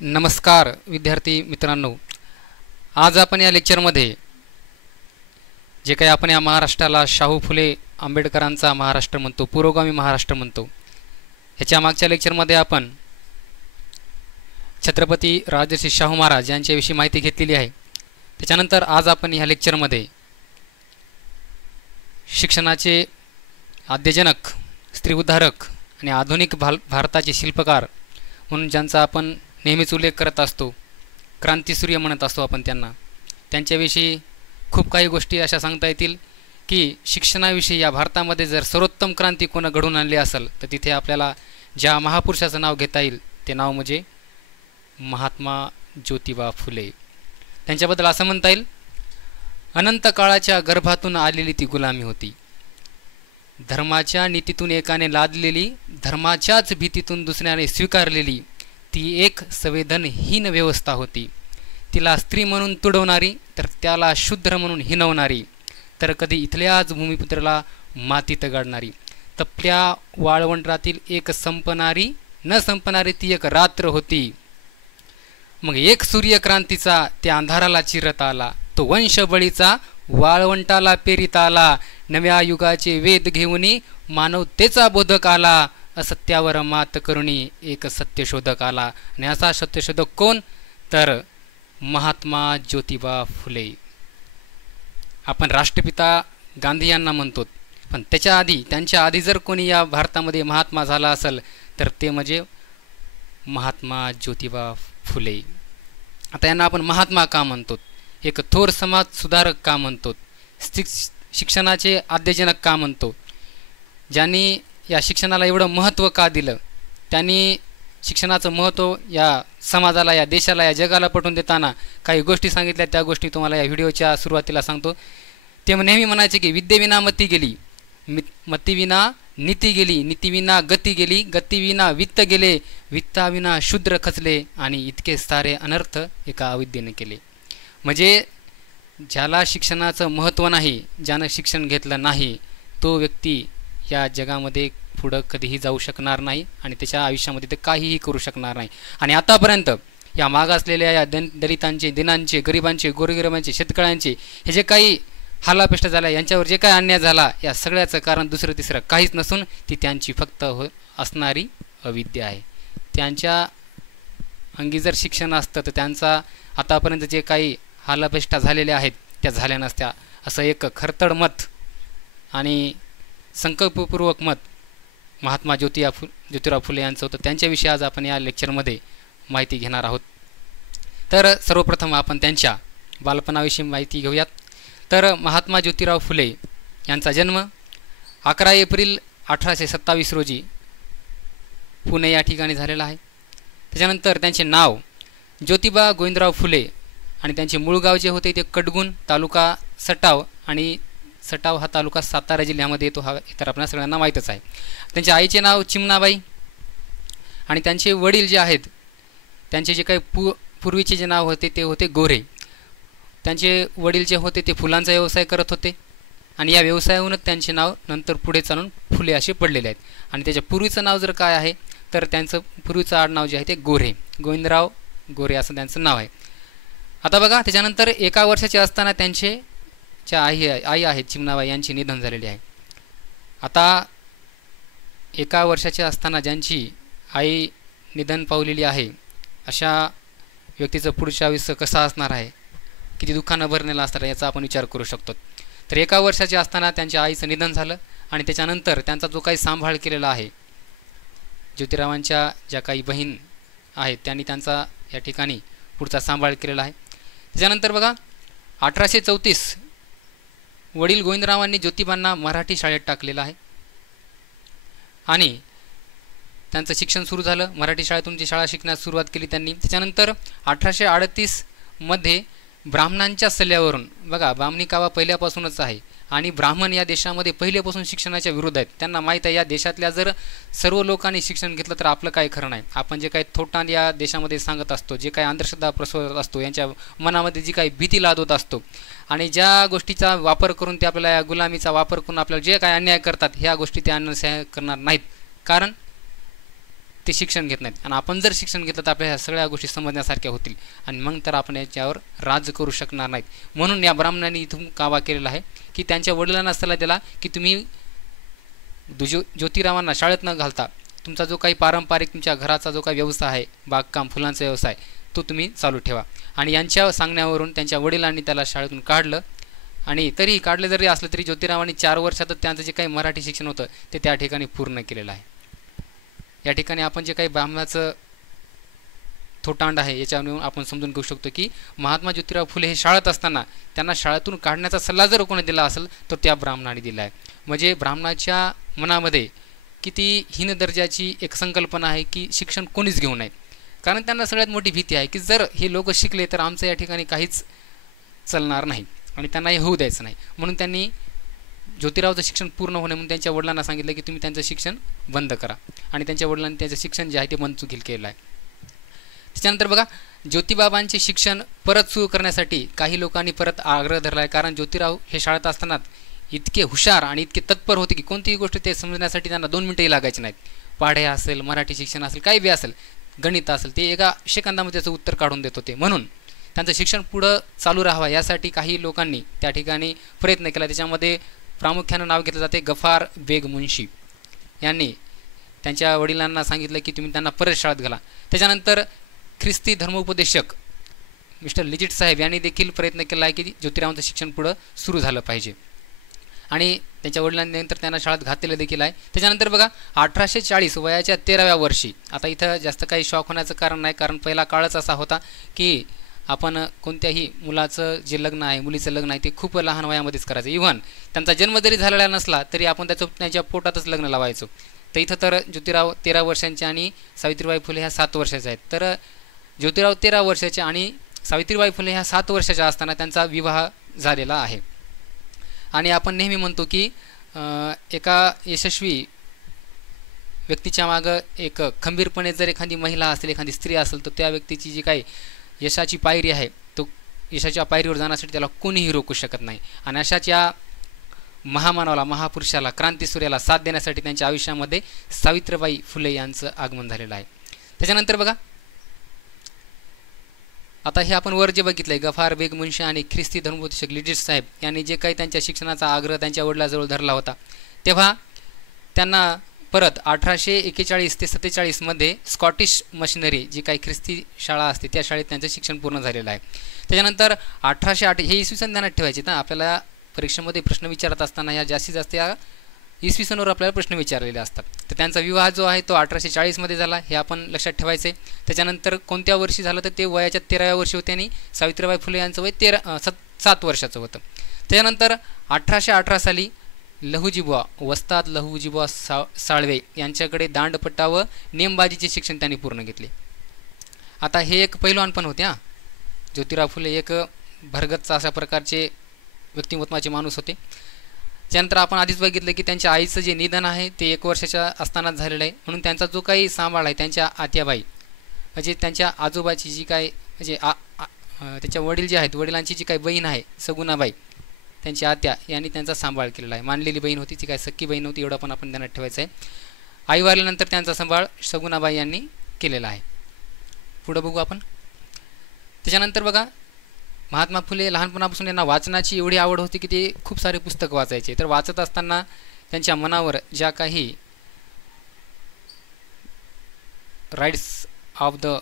नमस्कार विद्यार्थी मित्रांनो, आज आपण या लेक्चरमध्ये जे काही आपण या महाराष्ट्राला शाहू फुले आंबेडकरांचा महाराष्ट्र म्हणतो, पुरोगामी महाराष्ट्र म्हणतो, ह्याच्या मागच्या लेक्चरमध्ये आपण छत्रपती राजर्षी शाहू महाराज यांच्याविषयी माहिती घेतलेली आहे. त्याच्यानंतर आज आपण ह्या लेक्चरमध्ये शिक्षणाचे आद्यजनक, स्त्रीउद्धारक आणि आधुनिक भारताचे शिल्पकार म्हणून ज्यांचा आपण नेहमीच उल्लेख करत असतो, क्रांतिसूर्य म्हणत असतो आपण त्यांच्याविषयी खूप काही गोष्टी अशा सांगता येतील की शिक्षणाविषयी या भारतामध्ये जर सर्वोत्तम क्रांती कोणा घडवून आणली असेल तर तिथे आपल्याला ज्या महापुरुषाचं नाव घेता येईल ते नाव म्हणजे महात्मा ज्योतिबा फुले. त्यांच्याबद्दल असं म्हणता येईल, अनंत काळाच्या गर्भातून आलेली ती गुलामी होती, धर्माच्या नीतीतून एकाने लादलेली, धर्माच्याच भीतीतून दुसऱ्याने स्वीकारलेली ती एक संवेदनहीन व्यवस्था होती. तिला स्त्री म्हणून तुडवणारी, तर त्याला शूद्र म्हणून हिणवणारी, तर कधी इथल्याच भूमिपुत्राला मातीत गाडणारी, तपल्या वाळवंटातील एक संपणारी न संपणारी ती एक रात्र होती. मग एक सूर्यक्रांतीचा त्या अंधाराला चिरत आला, तो वंशबळीचा वाळवंटाला पेरीत आला, नव्या युगाचे वेद घेऊनी मानवतेचा बोधक आला, असत्यावर मात करुणी एक सत्यशोधक आला. आणि असा सत्यशोधक कोण? तर महात्मा ज्योतिबा फुले. आपण राष्ट्रपिता गांधी यांना म्हणतो, पण त्याच्या आधी, त्यांच्या आधी जर कोणी या भारतामध्ये महात्मा झाला असेल तर ते म्हणजे महात्मा ज्योतिबा फुले. आता यांना आपण महात्मा का म्हणतो, एक थोर समाज सुधारक का म्हणतो, शिक्षणाचे आद्यजनक का म्हणतो, ज्यांनी या शिक्षणाला एवढं महत्त्व का दिलं, त्यांनी शिक्षणाचं महत्त्व या समाजाला, या देशाला, या जगाला पटवून देताना काही गोष्टी सांगितल्या. त्या गोष्टी तुम्हाला या व्हिडिओच्या सुरुवातीला सांगतो. ते नेहमी म्हणायचे की विद्येविना मती गेली, मतीविना नीती गेली, नीतीविना गती गेली, गतीविना वित्त गेले, वित्ताविना शूद्र खचले, आणि इतके सारे अनर्थ एका अविद्येने केले. म्हणजे ज्याला शिक्षणाचं महत्त्व नाही, ज्यानं शिक्षण घेतलं नाही, तो व्यक्ती या जगामध्ये पुढं कधीही जाऊ शकणार नाही आणि त्याच्या आयुष्यामध्ये ते काहीही करू शकणार नाही. आणि आतापर्यंत या मागासलेल्या या दलितांचे, दिनांचे, गरिबांचे, गोरगरिबांचे, शेतकऱ्यांचे हे जे काही हालापेष्ट झाला, यांच्यावर जे काही अन्याय झाला, या सगळ्याचं कारण दुसरं तिसरं काहीच नसून ती त्यांची फक्त असणारी अविद्या आहे. त्यांच्या अंगी जर शिक्षण असतं तर त्यांचा आतापर्यंत जे काही हालापेष्टा झालेल्या आहेत त्या झाल्या नसत्या, असं एक खरतड आणि संकल्पपूर्वक मत महात्मा ज्योतिराव फुले यांचं होतं. त्यांच्याविषयी आज आपण या लेक्चरमध्ये माहिती घेणार आहोत. तर सर्वप्रथम आपण त्यांच्या बालपणाविषयी माहिती घेऊयात. तर महात्मा ज्योतिराव फुले यांचा जन्म 11 एप्रिल 1827 रोजी पुणे या ठिकाणी झालेला आहे. त्याच्यानंतर त्यांचे नाव ज्योतिबा गोविंदराव फुले आणि त्यांचे मूळ गाव जे होते ते कडगुण, तालुका सटाव, आणि सटाव हा तालुका सातारा जिल्ह्यामध्ये येतो, हा तर आपल्या सगळ्यांना माहीतच आहे. त्यांच्या आईचे नाव चिमणाबाई आणि त्यांचे वडील जे आहेत त्यांचे जे काही पूर्वीचे जे नाव होते ते होते गोरे. त्यांचे वडील जे होते ते फुलांचा व्यवसाय करत होते आणि या व्यवसायाहूनच त्यांचे नाव नंतर पुढे चालून फुले असे पडलेले आहेत. आणि त्याच्या पूर्वीचं नाव जर काय आहे तर त्यांचं पूर्वीचं आडनाव जे आहे ते गोरे, गोविंदराव गोरे असं त्यांचं नाव आहे. आता बघा, त्याच्यानंतर 1 वर्षाचे असताना त्यांचे ज्या आई आहेत चिमणाबाई यांचे निधन झालेले आहे. आता 1 वर्षाचे असताना ज्यांची आई निधन पावलेली आहे अशा व्यक्तीचं पुढचं आयुष्य कसं असणार आहे, किती दुःखानं भरलेलं असणार याचा आपण विचार करू शकतो. तर 1 वर्षाचे असताना त्यांच्या आईचं निधन झालं आणि त्याच्यानंतर त्यांचा जो काही सांभाळ केलेला आहे, ज्योतिरावांच्या ज्या काही बहीण आहेत त्यांनी त्यांचा या ठिकाणी पुढचा सांभाळ केलेला आहे. त्याच्यानंतर बघा 1834 वडील गोविंदरावांनी ज्योतिबांना मराठी शाळेत टाकलेलं आहे आणि त्यांचं शिक्षण सुरू झालं. मराठी शाळेतून जी शाळा शिकण्यास सुरुवात केली त्यांनी. त्याच्यानंतर 1838 मध्ये ब्राह्मणांच्या सल्ल्यावरून, बघा ब्राह्मणी कावा पहिल्यापासूनच आहे आणि ब्राह्मण या देशामध्ये पहिल्यापासून शिक्षणाच्या विरोध आहेत. त्यांना माहीत आहे या देशातल्या जर सर्व लोकांनी शिक्षण घेतलं तर आपलं काही खरं नाही. आपण जे काही थोटांड या देशामध्ये सांगत असतो, जे काही अंधश्रद्धा पसरवत असतो, यांच्या मनामध्ये जी काही भीती लादवत असतो आणि ज्या गोष्टीचा वापर करून ते आपल्याला या गुलामीचा वापर करून आपल्याला जे काही अन्याय करतात ह्या गोष्टी ते अन्याय करणार नाहीत. कारण ते शिक्षण घेत नाहीत. आणि आपण जर शिक्षण घेतलं तर आपल्या ह्या सगळ्या गोष्टी समजण्यासारख्या होतील आणि मग तर आपण याच्यावर राज करू शकणार नाहीत. म्हणून या ब्राह्मणांनी इथून कावा केलेला आहे की त्यांच्या वडिलांना सल्ला दिला की तुम्ही ज्योतिरावांना शाळेत न घालता तुमचा जो काही पारंपरिक तुमच्या घराचा जो काही व्यवसाय आहे, बागकाम फुलांचा व्यवसाय, तो तुम्ही चालू ठेवा. आणि यांच्या सांगण्यावरून त्यांच्या वडिलांनी त्याला शाळेतून काढलं. आणि तरीही काढलं जरी असलं तरी ज्योतिरावांनी 4 वर्षातच त्यांचं जे काही मराठी शिक्षण होतं ते त्या ठिकाणी पूर्ण केलेलं आहे. या ठिकाणी आपण जे काही ब्राह्मणाचं थोटांड आहे याच्यावरून आपण समजून घेऊ शकतो की महात्मा ज्योतिराव फुले हे शाळेत असताना त्यांना शाळेतून काढण्याचा सल्ला जर कोणी दिला असेल तर त्या ब्राह्मणाने दिला आहे. म्हणजे ब्राह्मणाच्या मनामध्ये किती हीन दर्जाची एक संकल्पना आहे की शिक्षण कोणीच घेऊ नये. कारण त्यांना सगळ्यात मोठी भीती आहे की जर हे लोक शिकले तर आमचं या ठिकाणी काहीच चालणार नाही आणि त्यांना हे होऊ द्यायचं नाही. म्हणून त्यांनी ज्योतिरावचं शिक्षण पूर्ण होणे म्हणून त्यांच्या वडिलांना सांगितलं की तुम्ही त्यांचं शिक्षण बंद करा. आणि त्यांच्या वडिलांनी त्यांचं शिक्षण जे आहे ते मनचुकील केलं आहे. त्याच्यानंतर बघा, ज्योतिबाबांचे शिक्षण परत सुरू करण्यासाठी काही लोकांनी परत आग्रह धरला आहे. कारण ज्योतिराव हे शाळेत असताना इतके हुशार आणि इतके तत्पर होते की कोणतीही गोष्ट ते समजण्यासाठी त्यांना 2 मिनिटंही लागायची नाहीत. पाढे असेल, मराठी शिक्षण असेल, काही बी असेल, गणित असेल, ते एका सेकंदामध्ये त्याचं उत्तर काढून देत होते. म्हणून त्यांचं शिक्षण पुढं चालू राहावं यासाठी काही लोकांनी त्या ठिकाणी प्रयत्न केला. त्याच्यामध्ये प्रामुख्यानं नाव घेतलं जाते गफार बेग मुन्शी यांनी त्यांच्या वडिलांना सांगितलं की तुम्ही त्यांना परत शाळेत घाला. त्याच्यानंतर ख्रिस्ती धर्मोपदेशक मिस्टर लिजिट साहेब यांनी देखील प्रयत्न केला आहे की ज्योतिरावांचं शिक्षण पुढं सुरू झालं पाहिजे आणि त्यांच्या वडिलांनी नंतर त्यांना शाळेत घातलेलं देखील आहे. त्याच्यानंतर बघा, 1840 वयाच्या 13व्या वर्षी, आता इथं जास्त काही शॉक होण्याचं कारण नाही, कारण पहिला काळच असा होता की आपण कोणत्याही मुलाचं जे लग्न आहे, मुलीचं लग्न आहे ते खूप लहान वयामध्येच करायचं. इव्हन त्यांचा जन्म जरी झालेला नसला तरी आपण त्यांच्या पोटातच लग्न लावायचो. तर इथं तर ज्योतिराव 13 वर्षांचे आणि सावित्रीबाई फुले ह्या 7 वर्षाच्या आहेत. तर ज्योतिराव 13 वर्षाचे आणि सावित्रीबाई फुले ह्या 7 वर्षाच्या असताना त्यांचा विवाह झालेला आहे. आणि आपण नेहमी म्हणतो की एका यशस्वी व्यक्तीच्या मागं एक खंबीरपणे जर एखादी महिला असेल, एखादी स्त्री असेल, तर त्या व्यक्तीची जी काही यशाची पायरी आहे तो यशाच्या पायरीवर जाण्यासाठी त्याला कोणीही रोखू शकत नाही. आणि अशाच या महामानवाला, महापुरुषाला, क्रांतीसूर्याला साथ देण्यासाठी त्यांच्या आयुष्यामध्ये सावित्रीबाई फुले यांचं आगमन झालेलं आहे. त्याच्यानंतर बघा, आता हे आपण वर जे बघितलं आहे, गफार बेग मुन्शी आणि ख्रिस्ती धर्मोपदेशक लिजिट साहेब यांनी जे काही त्यांच्या शिक्षणाचा आग्रह त्यांच्या वडिलाजवळ धरला होता, तेव्हा त्यांना परत 1841 ते 47 मध्ये स्कॉटिश मशिनरी जी काही ख्रिस्ती शाळा असते त्या शाळेत त्यांचं शिक्षण पूर्ण झालेलं आहे. त्याच्यानंतर 1808 हे इसवी सन ध्यानात ठेवायचे ना, आपल्याला परीक्षेमध्ये प्रश्न विचारत असताना या जास्तीत जास्त या इसवी सनवर आपल्याला प्रश्न विचारलेले असतात. तर त्यांचा विवाह जो आहे तो 1840 मध्ये झाला, हे आपण लक्षात ठेवायचे. त्याच्यानंतर कोणत्या वर्षी झालं तर ते वयाच्या 13व्या वर्षी होते आणि सावित्रीबाई फुले यांचं वय 7 वर्षाचं होतं. त्याच्यानंतर 1818 साली लहुजीबुवा वस्ताद लहुजीबुवा साळवे यांच्याकडे दांडपट्टा व नेमबाजीचे शिक्षण त्यांनी पूर्ण घेतले. आता हे एक पैलवान पण होते. ज्योतिराव फुले एक भरगच्च अशा प्रकारचे व्यक्तिमत्वाचे माणूस होते. त्यानंतर आपण आधीच बघितलं की त्यांच्या आईचं जे निधन आहे ते 1 वर्षाच्या असतानाच झालेलं आहे. म्हणून त्यांचा जो काही सांभाळ आहे त्यांच्या आत्याबाई, म्हणजे त्यांच्या आजोबाची जी काही म्हणजे त्याच्या वडील जे आहेत, वडिलांची जी काही बहीण आहे सगुणाबाई, त्यांची आत्या यांनी त्यांचा सांभाळ केलेला आहे. मानलेली बहीण होती, ती काय सख्खी बहीण होती, एवढं पण आपण ध्यानात ठेवायचं आहे. आई वारल्यानंतर त्यांचा सांभाळ सगुणाबाई यांनी केलेला आहे. पुढं बघू आपण. त्याच्यानंतर बघा, महात्मा फुले लहानपणापासून यांना वाचनाची एवढी आवड होती की ते खूप सारे पुस्तक वाचायचे. तर वाचत असताना त्यांच्या मनावर ज्या काही rights of the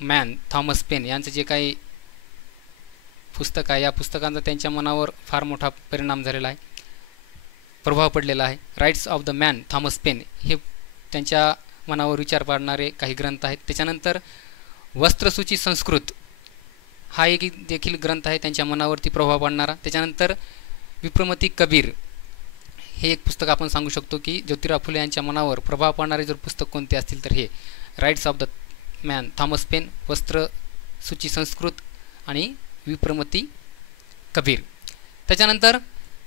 man Thomas Paine यांचं जे काही पुस्तक आहे, या पुस्तकांचा त्यांच्या मनावर फार मोठा परिणाम झालेला आहे, प्रभाव पडलेला आहे. Rights of the man Thomas Paine हे त्यांच्या मनावर विचार पाडणारे काही ग्रंथ आहेत. त्याच्यानंतर वस्त्रसूची संस्कृत हा एक देखील ग्रंथ आहे त्यांच्या मनावरती प्रभाव पाडणारा. त्याच्यानंतर विप्रमती कबीर हे एक पुस्तक आपण सांगू शकतो की ज्योतिराव फुले यांच्या मनावर प्रभाव पाडणारे जर पुस्तक कोणते असतील तर हे rights of the man Thomas Paine, वस्त्रसूची संस्कृत आणि विप्रमती कबीर. त्याच्यानंतर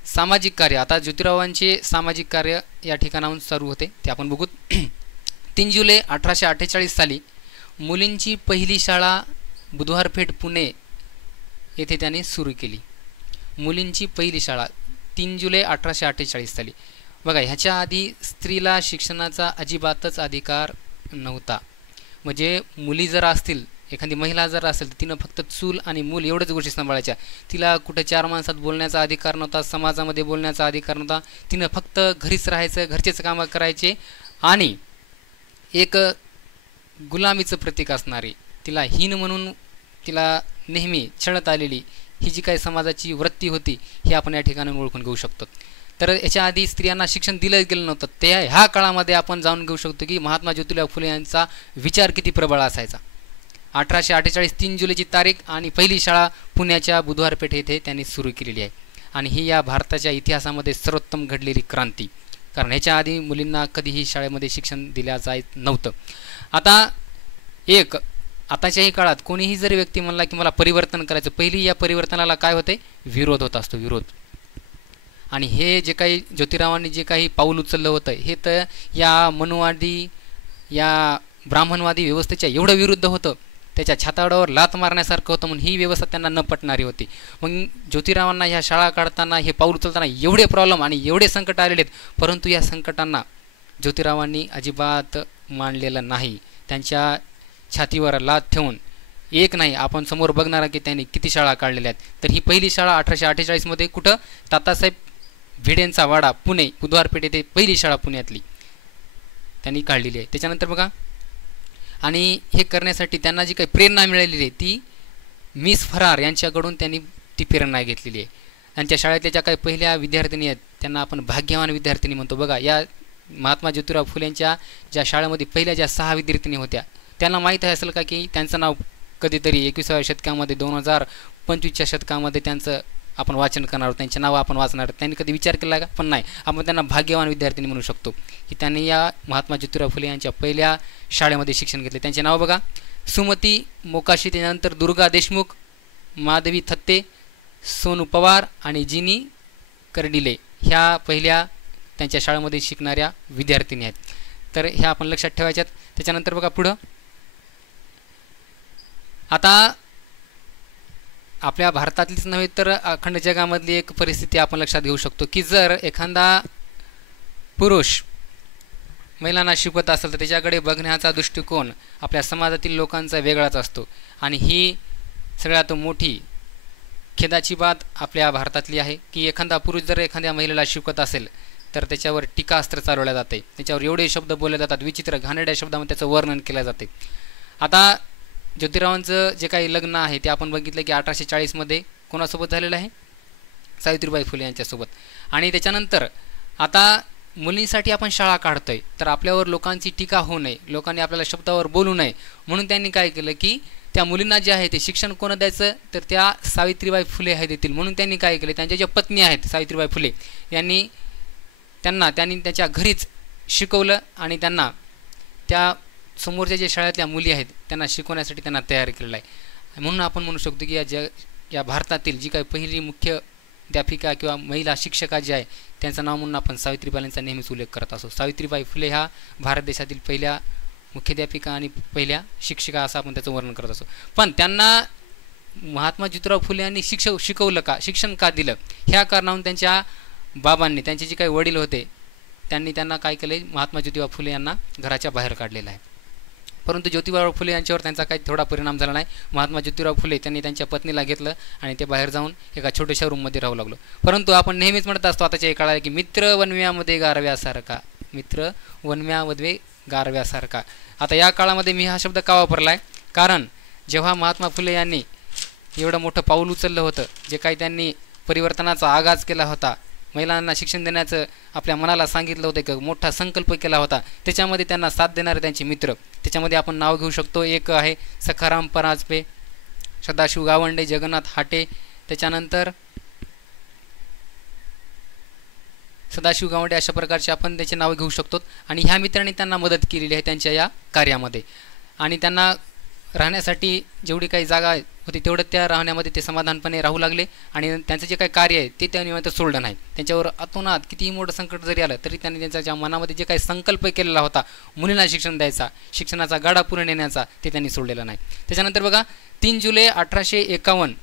सामाजिक कार्य. आता ज्योतिरावांचे सामाजिक कार्य या ठिकाणाहून सुरू होते ते आपण बघू. 3 जुलै 1848 साली मुलींची पहिली शाळा बुधवारपेठ पुणे येथे त्याने सुरू केली. मुलींची पहिली शाळा 3 जुलै 1848 साली. बघा, ह्याच्या आधी स्त्रीला शिक्षणाचा अजिबातच अधिकार नव्हता. म्हणजे मुली जर असतील, एखादी महिला जर असेल तर तिनं फक्त चूल आणि मूल एवढ्याच गोष्टी सांभाळायच्या. तिला कुठे चार माणसात बोलण्याचा अधिकार नव्हता, समाजामध्ये बोलण्याचा अधिकार नव्हता. तिनं फक्त घरीच राहायचं, घरचेच कामं करायचे आणि एक गुलामीचं प्रतीक असणारी, तिला हीन म्हणून तिला नेहमी छळत आलेली ही जी काही समाजाची वृत्ती होती ही आपण या ठिकाणी ओळखून घेऊ शकतो. तर याच्या आधी स्त्रियांना शिक्षण दिलं गेलं नव्हतं. ह्या काळामध्ये आपण जाणून घेऊ शकतो की महात्मा ज्योतिराव फुले यांचा विचार किती प्रबळ असायचा. 1848 3 जुलैची तारीख आणि पहिली शाळा पुण्याच्या बुधवारपेठ येथे त्यांनी सुरू केलेली आहे. आणि ही या भारताच्या इतिहासामध्ये सर्वोत्तम घडलेली क्रांती, कारण ह्याच्या आधी मुलींना कधीही शाळेमध्ये शिक्षण दिल्या जात नव्हतं. आताच्याही काळात कोणीही जरी व्यक्ती म्हणला की मला परिवर्तन करायचं, पहिली या परिवर्तनाला काय होते, विरोध होत असतो, विरोध. आणि हे जे काही ज्योतिरावांनी जे काही पाऊल उचललं होतं हे तर या मनुवादी, या ब्राह्मणवादी व्यवस्थेच्या एवढं विरुद्ध होतं, त्याच्या छाताडावर लात मारण्यासारखं होतं. म्हणून ही व्यवस्था त्यांना न पटणारी होती. मग ज्योतिरावांना ह्या शाळा काढताना, हे पाऊल उचलताना एवढे प्रॉब्लेम आणि एवढे संकट आलेले आहेत, परंतु या संकटांना ज्योतिरावांनी अजिबात मानलेलं नाही. त्यांच्या छातीवर लात ठेवून एक नाही, आपण समोर बघणार की त्यांनी किती शाळा काढलेल्या आहेत. तर ही पहिली शाळा 1848 कुठं, तातासाहेब भिडेंचा वाडा पुणे बुधवारपेठ येथे पहिली शाळा पुण्यातली त्यांनी काढलेली आहे. त्याच्यानंतर बघा, आणि हे करण्यासाठी त्यांना जी काही प्रेरणा मिळालेली आहे ती मिस फरार यांच्याकडून त्यांनी ती प्रेरणा घेतलेली आहे. त्यांच्या शाळेतल्या ज्या काही पहिल्या विद्यार्थिनी आहेत त्यांना आपण भाग्यवान विद्यार्थिनी म्हणतो. बघा, या महात्मा ज्योतिराव फुलेंच्या ज्या शाळेमध्ये पहिल्या ज्या 6 विद्यार्थिनी होत्या त्यांना माहीत आहे असेल का की त्यांचं नाव कधीतरी 21व्या शतकामध्ये 2025च्या शतकामध्ये त्यांचं आपण वाचन करणार आहोत, त्यांचे नाव आपण वाचणार. त्यांनी कधी विचार केला का? पण नाही. आपण त्यांना भाग्यवान विद्यार्थिनी म्हणू शकतो की त्यांनी या महात्मा ज्योतिराव फुले यांच्या पहिल्या शाळेमध्ये शिक्षण घेतले. त्यांचे नाव बघा, सुमती मोकाशी, त्याच्यानंतर दुर्गा देशमुख, माधवी थत्ते, सोनू पवार आणि जिनी कर्डिले ह्या पहिल्या त्यांच्या शाळेमध्ये शिकणाऱ्या विद्यार्थिनी आहेत. तर ह्या आपण लक्षात ठेवायच्यात. त्याच्यानंतर बघा पुढं, आता आपल्या भारतातलीच नव्हे तर अखंड जगामधली एक परिस्थिती आपण लक्षात घेऊ शकतो की जर एखादा पुरुष महिलांना शिकवत असेल तर त्याच्याकडे बघण्याचा दृष्टिकोन आपल्या समाजातील लोकांचा वेगळाच असतो. आणि ही सगळ्यात मोठी खेदाची बात आपल्या भारतातली आहे की एखादा पुरुष जर एखाद्या महिलेला शिकवत असेल तर त्याच्यावर टीकास्त्र चालवल्या जाते, त्याच्यावर एवढे शब्द बोलले जातात, विचित्र घाणेरड्या शब्दामध्ये त्याचं वर्णन केलं जाते. आता ज्योतिरावांचं जे काही लग्न आहे ते आपण बघितलं की 1840 कोणासोबत झालेलं आहे, सावित्रीबाई फुले यांच्यासोबत. आणि त्याच्यानंतर आता मुलींसाठी आपण शाळा काढतोय तर आपल्यावर लोकांची टीका होऊ नये, लोकांनी आपल्याला शब्दावर बोलू नये, म्हणून त्यांनी काय केलं की त्या मुलींना जे आहे ते शिक्षण कोण द्यायचं तर त्या सावित्रीबाई फुले हे देतील. म्हणून त्यांनी काय केले, त्यांच्या ज्या पत्नी आहेत सावित्रीबाई फुले यांनी त्यांनी त्याच्या घरीच शिकवलं आणि त्यांना त्या समोरच्या जे शाळेतल्या मुली आहेत त्यांना शिकवण्यासाठी त्यांना तयार केलेलं आहे. म्हणून आपण म्हणू शकतो की या भारतातील जी काही पहिली मुख्याध्यापिका किंवा महिला शिक्षका जी आहे त्यांचं नाव म्हणून आपण सावित्रीबाईंचा नेहमीच उल्लेख करत असतो. सावित्रीबाई फुले ह्या भारत देशातील पहिल्या मुख्याध्यापिका आणि पहिल्या शिक्षिका असं आपण त्याचं वर्णन करत असतो. पण त्यांना महात्मा ज्योतिराव फुले यांनी शिकवलं का, शिक्षण का दिलं, ह्या कारणावरून त्यांच्या बाबांनी, त्यांचे जे काही वडील होते त्यांनी त्यांना काय केले, महात्मा ज्योतिबा फुले यांना घराच्या बाहेर काढलेलं आहे. परंतु ज्योतिबा फुले यांच्यावर त्यांचा काही थोडा परिणाम झाला नाही. महात्मा ज्योतिराव फुले त्यांनी त्यांच्या पत्नीला घेतलं आणि ते बाहेर जाऊन एका छोट्याशा रूममध्ये राहू लागलो. परंतु आपण नेहमीच म्हणत असतो आताच्या काळात की मित्र वनव्यामध्ये गारव्यासारखा, मित्र वनव्यामध्ये गारव्यासारखा. आता या काळामध्ये मी हा शब्द का वापरला आहे, कारण जेव्हा महात्मा फुले यांनी एवढं मोठं पाऊल उचललं होतं, जे काही त्यांनी परिवर्तनाचा आगाज केला होता, महिलांना शिक्षण देण्याचं आपल्या मनाला सांगितलं होतं, एक मोठा संकल्प केला होता, त्याच्यामध्ये त्यांना साथ देणारे त्यांचे मित्र, त्याच्यामध्ये आपण नाव घेऊ शकतो. एक आहे सखाराम परांजपे, सदाशिव गावंडे, जगन्नाथ हाटे, त्याच्यानंतर सदाशिव गावंडे, अशा प्रकारचे आपण त्याचे नाव घेऊ शकतो. आणि ह्या मित्रांनी त्यांना मदत केलेली आहे त्यांच्या या कार्यामध्ये. आणि त्यांना राहण्यासाठी जेवढी काही जागा होती तेवढं त्या राहण्यामध्ये ते समाधानपणे राहू लागले. आणि त्यांचं जे काही कार्य आहे ते त्यांनी मात्र सोडलं नाही. त्यांच्यावर अतोनात कितीही मोठं संकट जरी आलं तरी त्यांनी त्यांच्या ज्या मनामध्ये जे काही संकल्प केलेला होता मुलींना शिक्षण द्यायचा, शिक्षणाचा गाडा पुढे नेण्याचा, ते त्यांनी सोडलेला नाही. त्याच्यानंतर बघा 3 जुलै 1851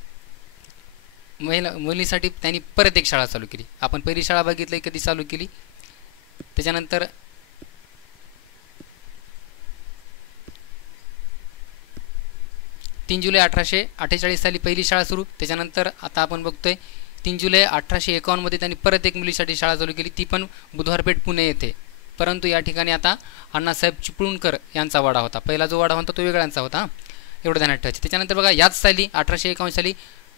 मुलीसाठी त्यांनी परत एक शाळा चालू केली. आपण पहिली शाळा बघितली कधी चालू केली, त्याच्यानंतर 3 जुलै 1848 साली पहिली शाळा सुरू. त्याच्यानंतर आता आपण बघतोय 3 जुलै 1851मध्ये त्यांनी परत एक मुलीसाठी शाळा चालू केली, ती पण बुधवारपेठ पुणे येथे. परंतु या ठिकाणी आता अण्णासाहेब चिपळूणकर यांचा वाडा होता. पहिला जो वाडा होता तो वेगळ्यांचा होता, एवढं ध्यानात ठेवायचं. त्याच्यानंतर बघा याच साली 1851 साली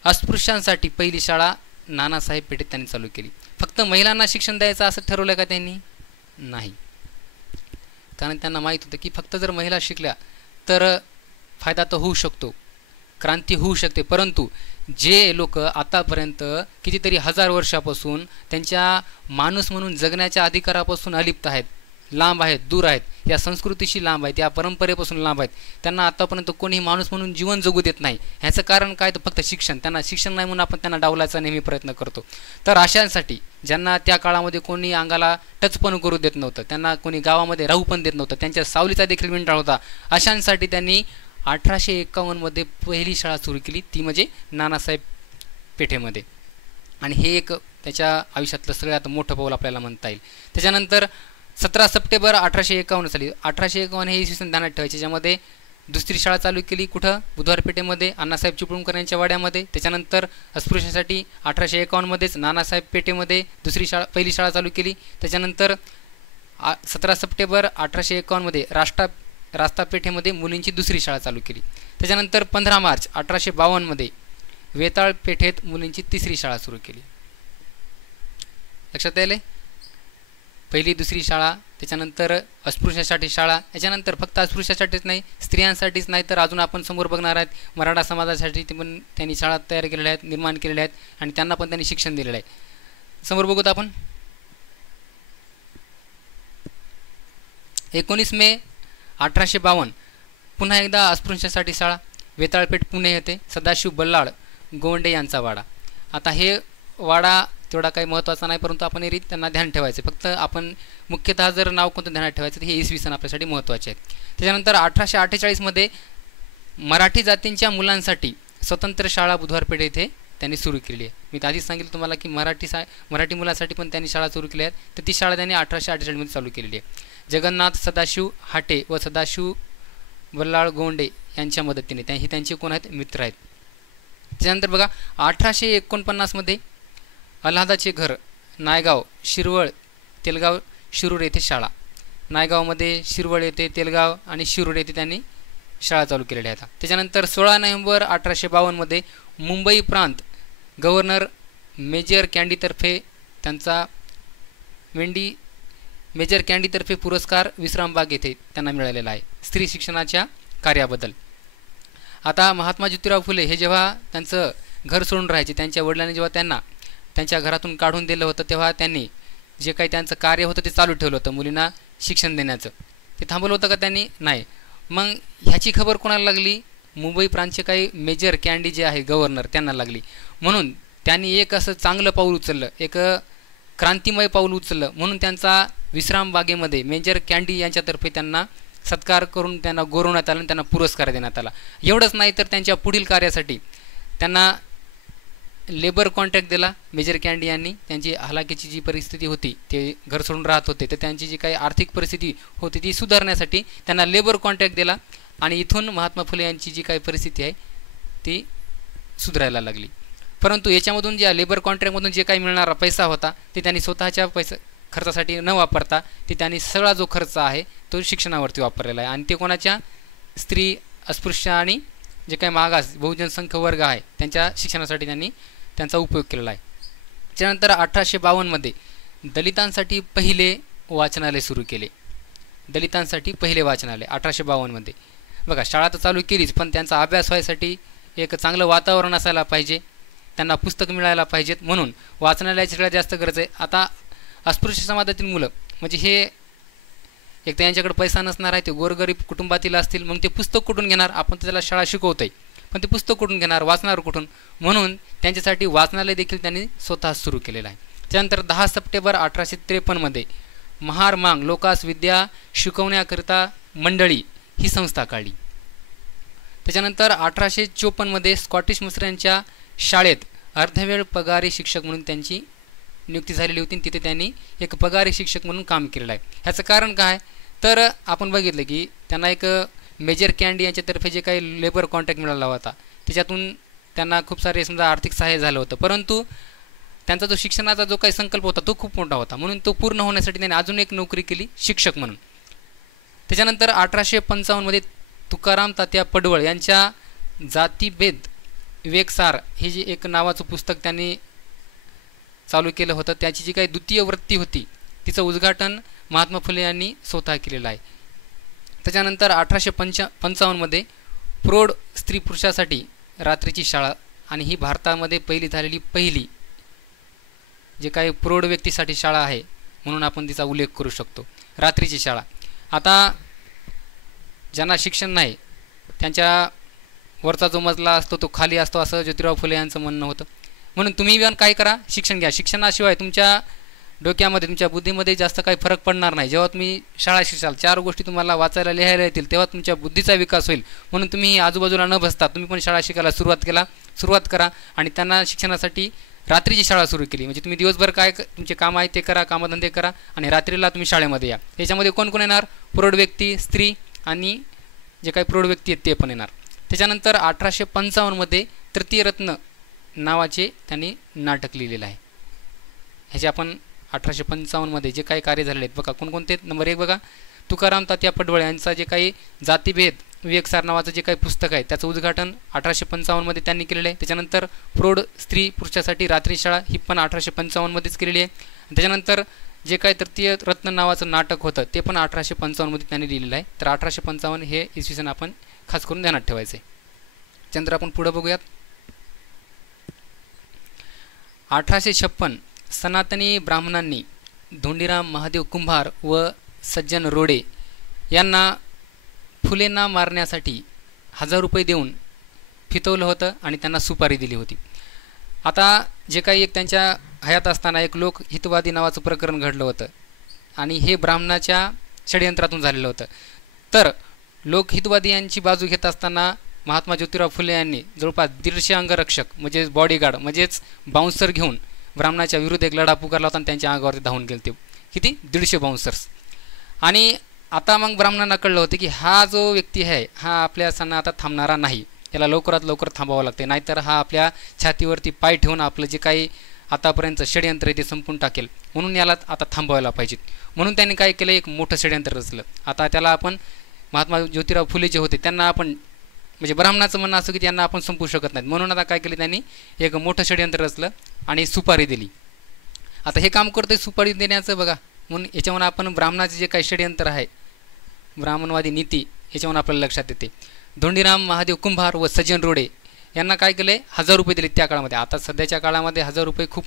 अस्पृश्यांसाठी पहिली शाळा नानासाहेब पेठेत त्यांनी चालू केली. फक्त महिलांना शिक्षण द्यायचं असं ठरवलं का त्यांनी? नाही, कारण त्यांना माहीत होतं की फक्त जर महिला शिकल्या तर फायदा तर होऊ शकतो, क्रांती होऊ शकते. परंतु जे लोक आतापर्यंत कितीतरी हजार वर्षापासून त्यांच्या माणूस म्हणून जगण्याच्या अधिकारापासून अलिप्त आहेत, लांब आहेत, दूर आहेत, या संस्कृतीशी लांब आहेत, या परंपरेपासून लांब आहेत, त्यांना आतापर्यंत कोणीही माणूस म्हणून जीवन जगू देत नाही. ह्याचं कारण काय? तर फक्त शिक्षण. त्यांना शिक्षण नाही म्हणून आपण त्यांना डावलायचा नेहमी प्रयत्न करतो. तर अशांसाठी ज्यांना त्या काळामध्ये कोणी अंगाला टच पण करू देत नव्हतं, त्यांना कोणी गावामध्ये राहू पण देत नव्हतं, त्यांच्या सावलीचा देखील विंटाळ होता, अशांसाठी त्यांनी 1851मध्ये पहिली शाळा सुरू केली, ती म्हणजे नानासाहेब पेठेमध्ये. आणि हे एक त्याच्या आयुष्यातलं सगळ्यात मोठं पाऊल आपल्याला म्हणता येईल. त्याच्यानंतर 17 सप्टेंबर 1851 साली, 1851 हे इसवी सन ध्यानात ठेवायचे, ज्यामध्ये दुसरी शाळा चालू केली. कुठं? बुधवार पेठेमध्ये, अण्णासाहेब चिपळूणकर यांच्या वाड्यामध्ये. त्याच्यानंतर अस्पृश्यांसाठी 1851मध्येच नानासाहेब पेठेमध्ये पहिली शाळा चालू केली. त्याच्यानंतर 17 सप्टेंबर 1851मध्ये रास्तापेठेमध्ये मुलींची दुसरी शाळा चालू केली. त्याच्यानंतर 15 मार्च 1852मध्ये वेताळ पेठेत मुलींची तिसरी शाळा सुरू केली. लक्षात यायले? पहिली दुसरी शाळा, त्याच्यानंतर अस्पृश्यासाठी शाळा, याच्यानंतर फक्त अस्पृश्यासाठीच नाही, स्त्रियांसाठीच नाही, तर अजून आपण समोर बघणार आहेत मराठा समाजासाठी ते पण त्यांनी शाळा तयार केलेल्या आहेत, निर्माण केलेल्या आहेत, आणि त्यांना पण त्यांनी शिक्षण दिलेलं आहे. समोर बघूत आपण. 19 मे 1852 पुन्हा एकदा अस्पृश्यांसाठी शाळा, वेताळपेठ पुणे येथे, सदाशिव बल्लाळ गोंडे यांचा वाडा. आता हे वाडा तेवढा काही महत्त्वाचा नाही, परंतु आपण हे त्यांना ध्यान ठेवायचं. फक्त आपण मुख्यतः जर नाव कोणतं ध्यानात ठेवायचं तर हे इसवी सन आपल्यासाठी महत्त्वाचे आहेत. त्याच्यानंतर 1848मध्ये मराठी जातींच्या मुलांसाठी स्वतंत्र शाळा बुधवार पेठ येथे त्यांनी सुरू केली आहे. मी तर आधीच सांगितलं तुम्हाला की मराठी मुलांसाठी पण त्यांनी शाळा सुरू केल्या आहेत, तर ती शाळा त्यांनी 1848मध्ये चालू केलेली आहे. जगन्नाथ सदाशिव हाटे व सदाशिव बल्लाळ गोंडे यांच्या मदतीने, हे त्यांचे कोण आहेत? मित्र आहेत. त्याच्यानंतर बघा 1849मध्ये अल्हादाचे घर, नायगाव, शिरवळ, तेलगाव, शिरूर येथे शाळा. नायगावमध्ये, शिरवळ येथे, तेलगाव आणि शिरूर येथे त्यांनी शाळा चालू केलेल्या आहेत. त्याच्यानंतर 16 नोव्हेंबर 1852मध्ये मुंबई प्रांत गव्हर्नर मेजर कँडीतर्फे त्यांचा मेजर कँडीतर्फे पुरस्कार विश्रामबाग येथे त्यांना मिळालेला आहे स्त्री शिक्षणाच्या कार्याबद्दल. आता महात्मा ज्योतिराव फुले हे जेव्हा त्यांचं घर सोडून राहायचे, त्यांच्या वडिलांनी जेव्हा त्यांना त्यांच्या घरातून काढून दिलं होतं, तेव्हा त्यांनी जे काही त्यांचं कार्य होतं ते चालू ठेवलं होतं, मुलींना शिक्षण देण्याचं. ते थांबवलं होतं का त्यांनी? नाही. मग ह्याची खबर कोणाला लागली? मुंबई प्रांतचे काही मेजर कँडी जे आहे गव्हर्नर, त्यांना लागली. म्हणून त्यांनी एक असं चांगलं पाऊल उचललं, एक क्रांतिमय पाऊल उचललं. म्हणून त्यांचा विश्रामबागेमध्ये मेजर कँडी यांच्यातर्फे त्यांना सत्कार करून त्यांना गौरवण्यात आलं आणि त्यांना पुरस्कार देण्यात आला. एवढंच नाही तर त्यांच्या पुढील कार्यासाठी त्यांना लेबर कॉन्ट्रॅक्ट दिला मेजर कँडी यांनी. त्यांची हलाखीची जी परिस्थिती होती, ते घर सोडून राहत होते, तर त्यांची जी काही आर्थिक परिस्थिती होती ती सुधारण्यासाठी त्यांना लेबर कॉन्ट्रॅक्ट दिला, आणि इथून महात्मा फुले यांची जी काही परिस्थिती आहे ती सुधारायला लागली. परंतु याच्यामधून ज्या लेबर कॉन्ट्रॅक्टमधून जे काही मिळणारा पैसा होता ते त्यांनी स्वतःच्या खर्चासाठी न वापरता ते त्यांनी सगळा जो खर्च आहे तो शिक्षणावरती वापरलेला आहे. आणि ते कोणाच्या? स्त्री, अस्पृश्य आणि जे काही मागास बहुजन संख्य वर्ग आहे त्यांच्या शिक्षणासाठी त्यांनी त्यांचा उपयोग केलेला आहे. त्यानंतर 1852मध्ये दलितांसाठी पहिले वाचनालय सुरू केले. दलितांसाठी पहिले वाचनालय 1852मध्ये. बघा, शाळा तर चालू केलीच, पण त्यांचा अभ्यास व्हायसाठी एक चांगलं वातावरण असायला पाहिजे, त्यांना पुस्तक मिळायला पाहिजेत, म्हणून वाचनालयाची सगळ्यात जास्त गरज आहे. आता अस्पृश्य समाजातील मुलं म्हणजे हे एक तर यांच्याकडे पैसा नसणार आहे, ते गोरगरीब कुटुंबातील असतील, मग ते पुस्तक कुठून घेणार? आपण त्याला शाळा शिकवतोय, पण ते पुस्तक कुठून घेणार? वाचणार कुठून? म्हणून त्यांच्यासाठी वाचनालय देखील त्यांनी स्वतः सुरू केलेलं आहे. त्यानंतर 10 सप्टेंबर 1853मध्ये महार मांग लोकास विद्या शिकवण्याकरिता मंडळी ही संस्था काढली. त्याच्यानंतर 1854मध्ये स्कॉटिश मिशनऱ्यांच्या शाळेत अर्धवेळ पगारी शिक्षक म्हणून त्यांची नियुक्ती झालेली होती. तिथे त्यांनी एक पगारी शिक्षक म्हणून काम केलेलं आहे. ह्याचं कारण काय? तर आपण बघितलं की त्यांना एक मेजर कॅन्डी यांच्यातर्फे जे काही लेबर कॉन्ट्रॅक्ट मिळाला होता त्याच्यातून त्यांना खूप सारे समजा आर्थिक सहाय्य झालं होतं, परंतु त्यांचा जो शिक्षणाचा जो काही संकल्प होता तो खूप मोठा होता, म्हणून तो पूर्ण होण्यासाठी त्यांनी अजून एक नोकरी केली शिक्षक म्हणून. त्याच्यानंतर 1855 तुकाराम तात्या पडवळ यांच्या जातीभेद विवेकसार हे जे एक नावाचं पुस्तक त्यांनी चालू केलं होतं, त्याची जी काही द्वितीय वृत्ती होती तिचं उद्घाटन महात्मा फुले यांनी स्वतः केलेलं आहे. त्याच्यानंतर 1855 प्रौढ स्त्री पुरुषासाठी रात्रीची शाळा, आणि ही भारतामध्ये पहिली जे काही प्रौढ व्यक्तीसाठी शाळा आहे म्हणून आपण तिचा उल्लेख करू शकतो, रात्रीची शाळा. आता ज्यांना शिक्षण नाही त्यांच्या वरचा जो मजला असतो तो खाली असतो असं ज्योतिराव फुले यांचं म्हणणं होतं. म्हणून तुम्ही पण काय करा, शिक्षण घ्या. शिक्षणाशिवाय तुमच्या डोक्यामध्ये तुमच्या बुद्धीमध्ये जास्त काही फरक पडणार नाही. जेव्हा तुम्ही शाळा शिकाल, 4 गोष्टी तुम्हाला वाचायला लिहायला येतील, तेव्हा तुमच्या बुद्धीचा विकास होईल. म्हणून तुम्ही आजूबाजूला न बसता तुम्ही पण शाळा शिकायला सुरुवात करा. आणि त्यांना शिक्षणासाठी रात्रीची शाळा सुरू केली. म्हणजे तुम्ही दिवसभर काय तुमचे काम आहे ते करा, कामधंदे करा, आणि रात्रीला तुम्ही शाळेमध्ये या. याच्यामध्ये कोण कोण येणार? प्रौढ व्यक्ती, स्त्री आणि जे काही प्रौढ व्यक्ती आहेत ते पण येणार. त्याच्यानंतर 1855 तृतीय रत्न नावाचे त्यांनी नाटक लिहिलेलं आहे. ह्याचे आपण 1855 जे काही कार्य झालेले आहेत बघा कोणकोणते. नंबर 1 बघा, तुकाराम तात्या पडवळ यांचा जे काही जातीभेद विवेकसार नावाचं जे काही पुस्तक आहे त्याचं उद्घाटन 1855 त्यांनी केलेलं आहे. त्याच्यानंतर प्रौढ स्त्री पुरुषासाठी रात्री शाळा ही पण 1855 केलेली आहे. त्याच्यानंतर जे काही तृतीय रत्न नावाचं नाटक होतं ते पण 1855 त्यांनी लिहिलेलं आहे. तर 1855 हे इसवी सन आपण खास करून ध्यानात ठेवायचं आहे. त्यानंतर आपण पुढं बघूयात. 1856 सनातनी ब्राह्मणांनी धोंडीराम महादेव कुंभार व सज्जन रोडे यांना फुलेंना मारण्यासाठी 1000 रुपये देऊन फितवलं होतं आणि त्यांना सुपारी दिली होती. आता जे काही एक त्यांच्या हयात असताना एक लोकहितवादी नावाचं प्रकरण घडलं होतं आणि हे ब्राह्मणाच्या षडयंत्रातून झालेलं होतं. तर लोकहितवादी यांची बाजू घेत असताना महात्मा ज्योतिराव फुले यांनी जवळपास 150 अंगरक्षक म्हणजेच बॉडीगार्ड म्हणजेच बाउन्सर घेऊन ब्राह्मणाच्या विरुद्ध एक लढा पुकारला होता आणि त्यांच्या अंगावरती धावून गेले. ते किती? 150 बाउन्सर्स. आणि आता मग ब्राह्मणांना कळलं होतं की हा जो व्यक्ती आहे हा आपल्या सणा आता थांबणारा नाही, याला लवकरात लवकर थांबावं लागते, नाहीतर हा आपल्या छातीवरती पाय ठेवून आपलं जे काही आतापर्यंत षडयंत्र आहे ते संपून टाकेल, म्हणून याला आता थांबवायला पाहिजेत. म्हणून त्यांनी काय केलं, एक मोठं षडयंत्र रचलं. आता त्याला आपण महात्मा ज्योतिराव फुले जे होते त्यांना आपण म्हणजे ब्राह्मणाचं म्हणणं असं की त्यांना आपण संपू शकत नाहीत, म्हणून आता काय केलं त्यांनी एक मोठं षडयंत्र रचलं आणि सुपारी दिली. आता हे काम करतोय सुपारी देण्याचं बघा, म्हणून याच्यावर आपण ब्राह्मणाचे जे काही षडयंत्र आहे ब्राह्मणवादी नीती याच्यावर आपल्याला लक्षात येते. धोंडीराम महादेव कुंभार व सज्जन रोडे यांना काय केलं, 1000 रुपये दिले त्या काळामध्ये. आता सध्याच्या काळामध्ये 1000 रुपये खूप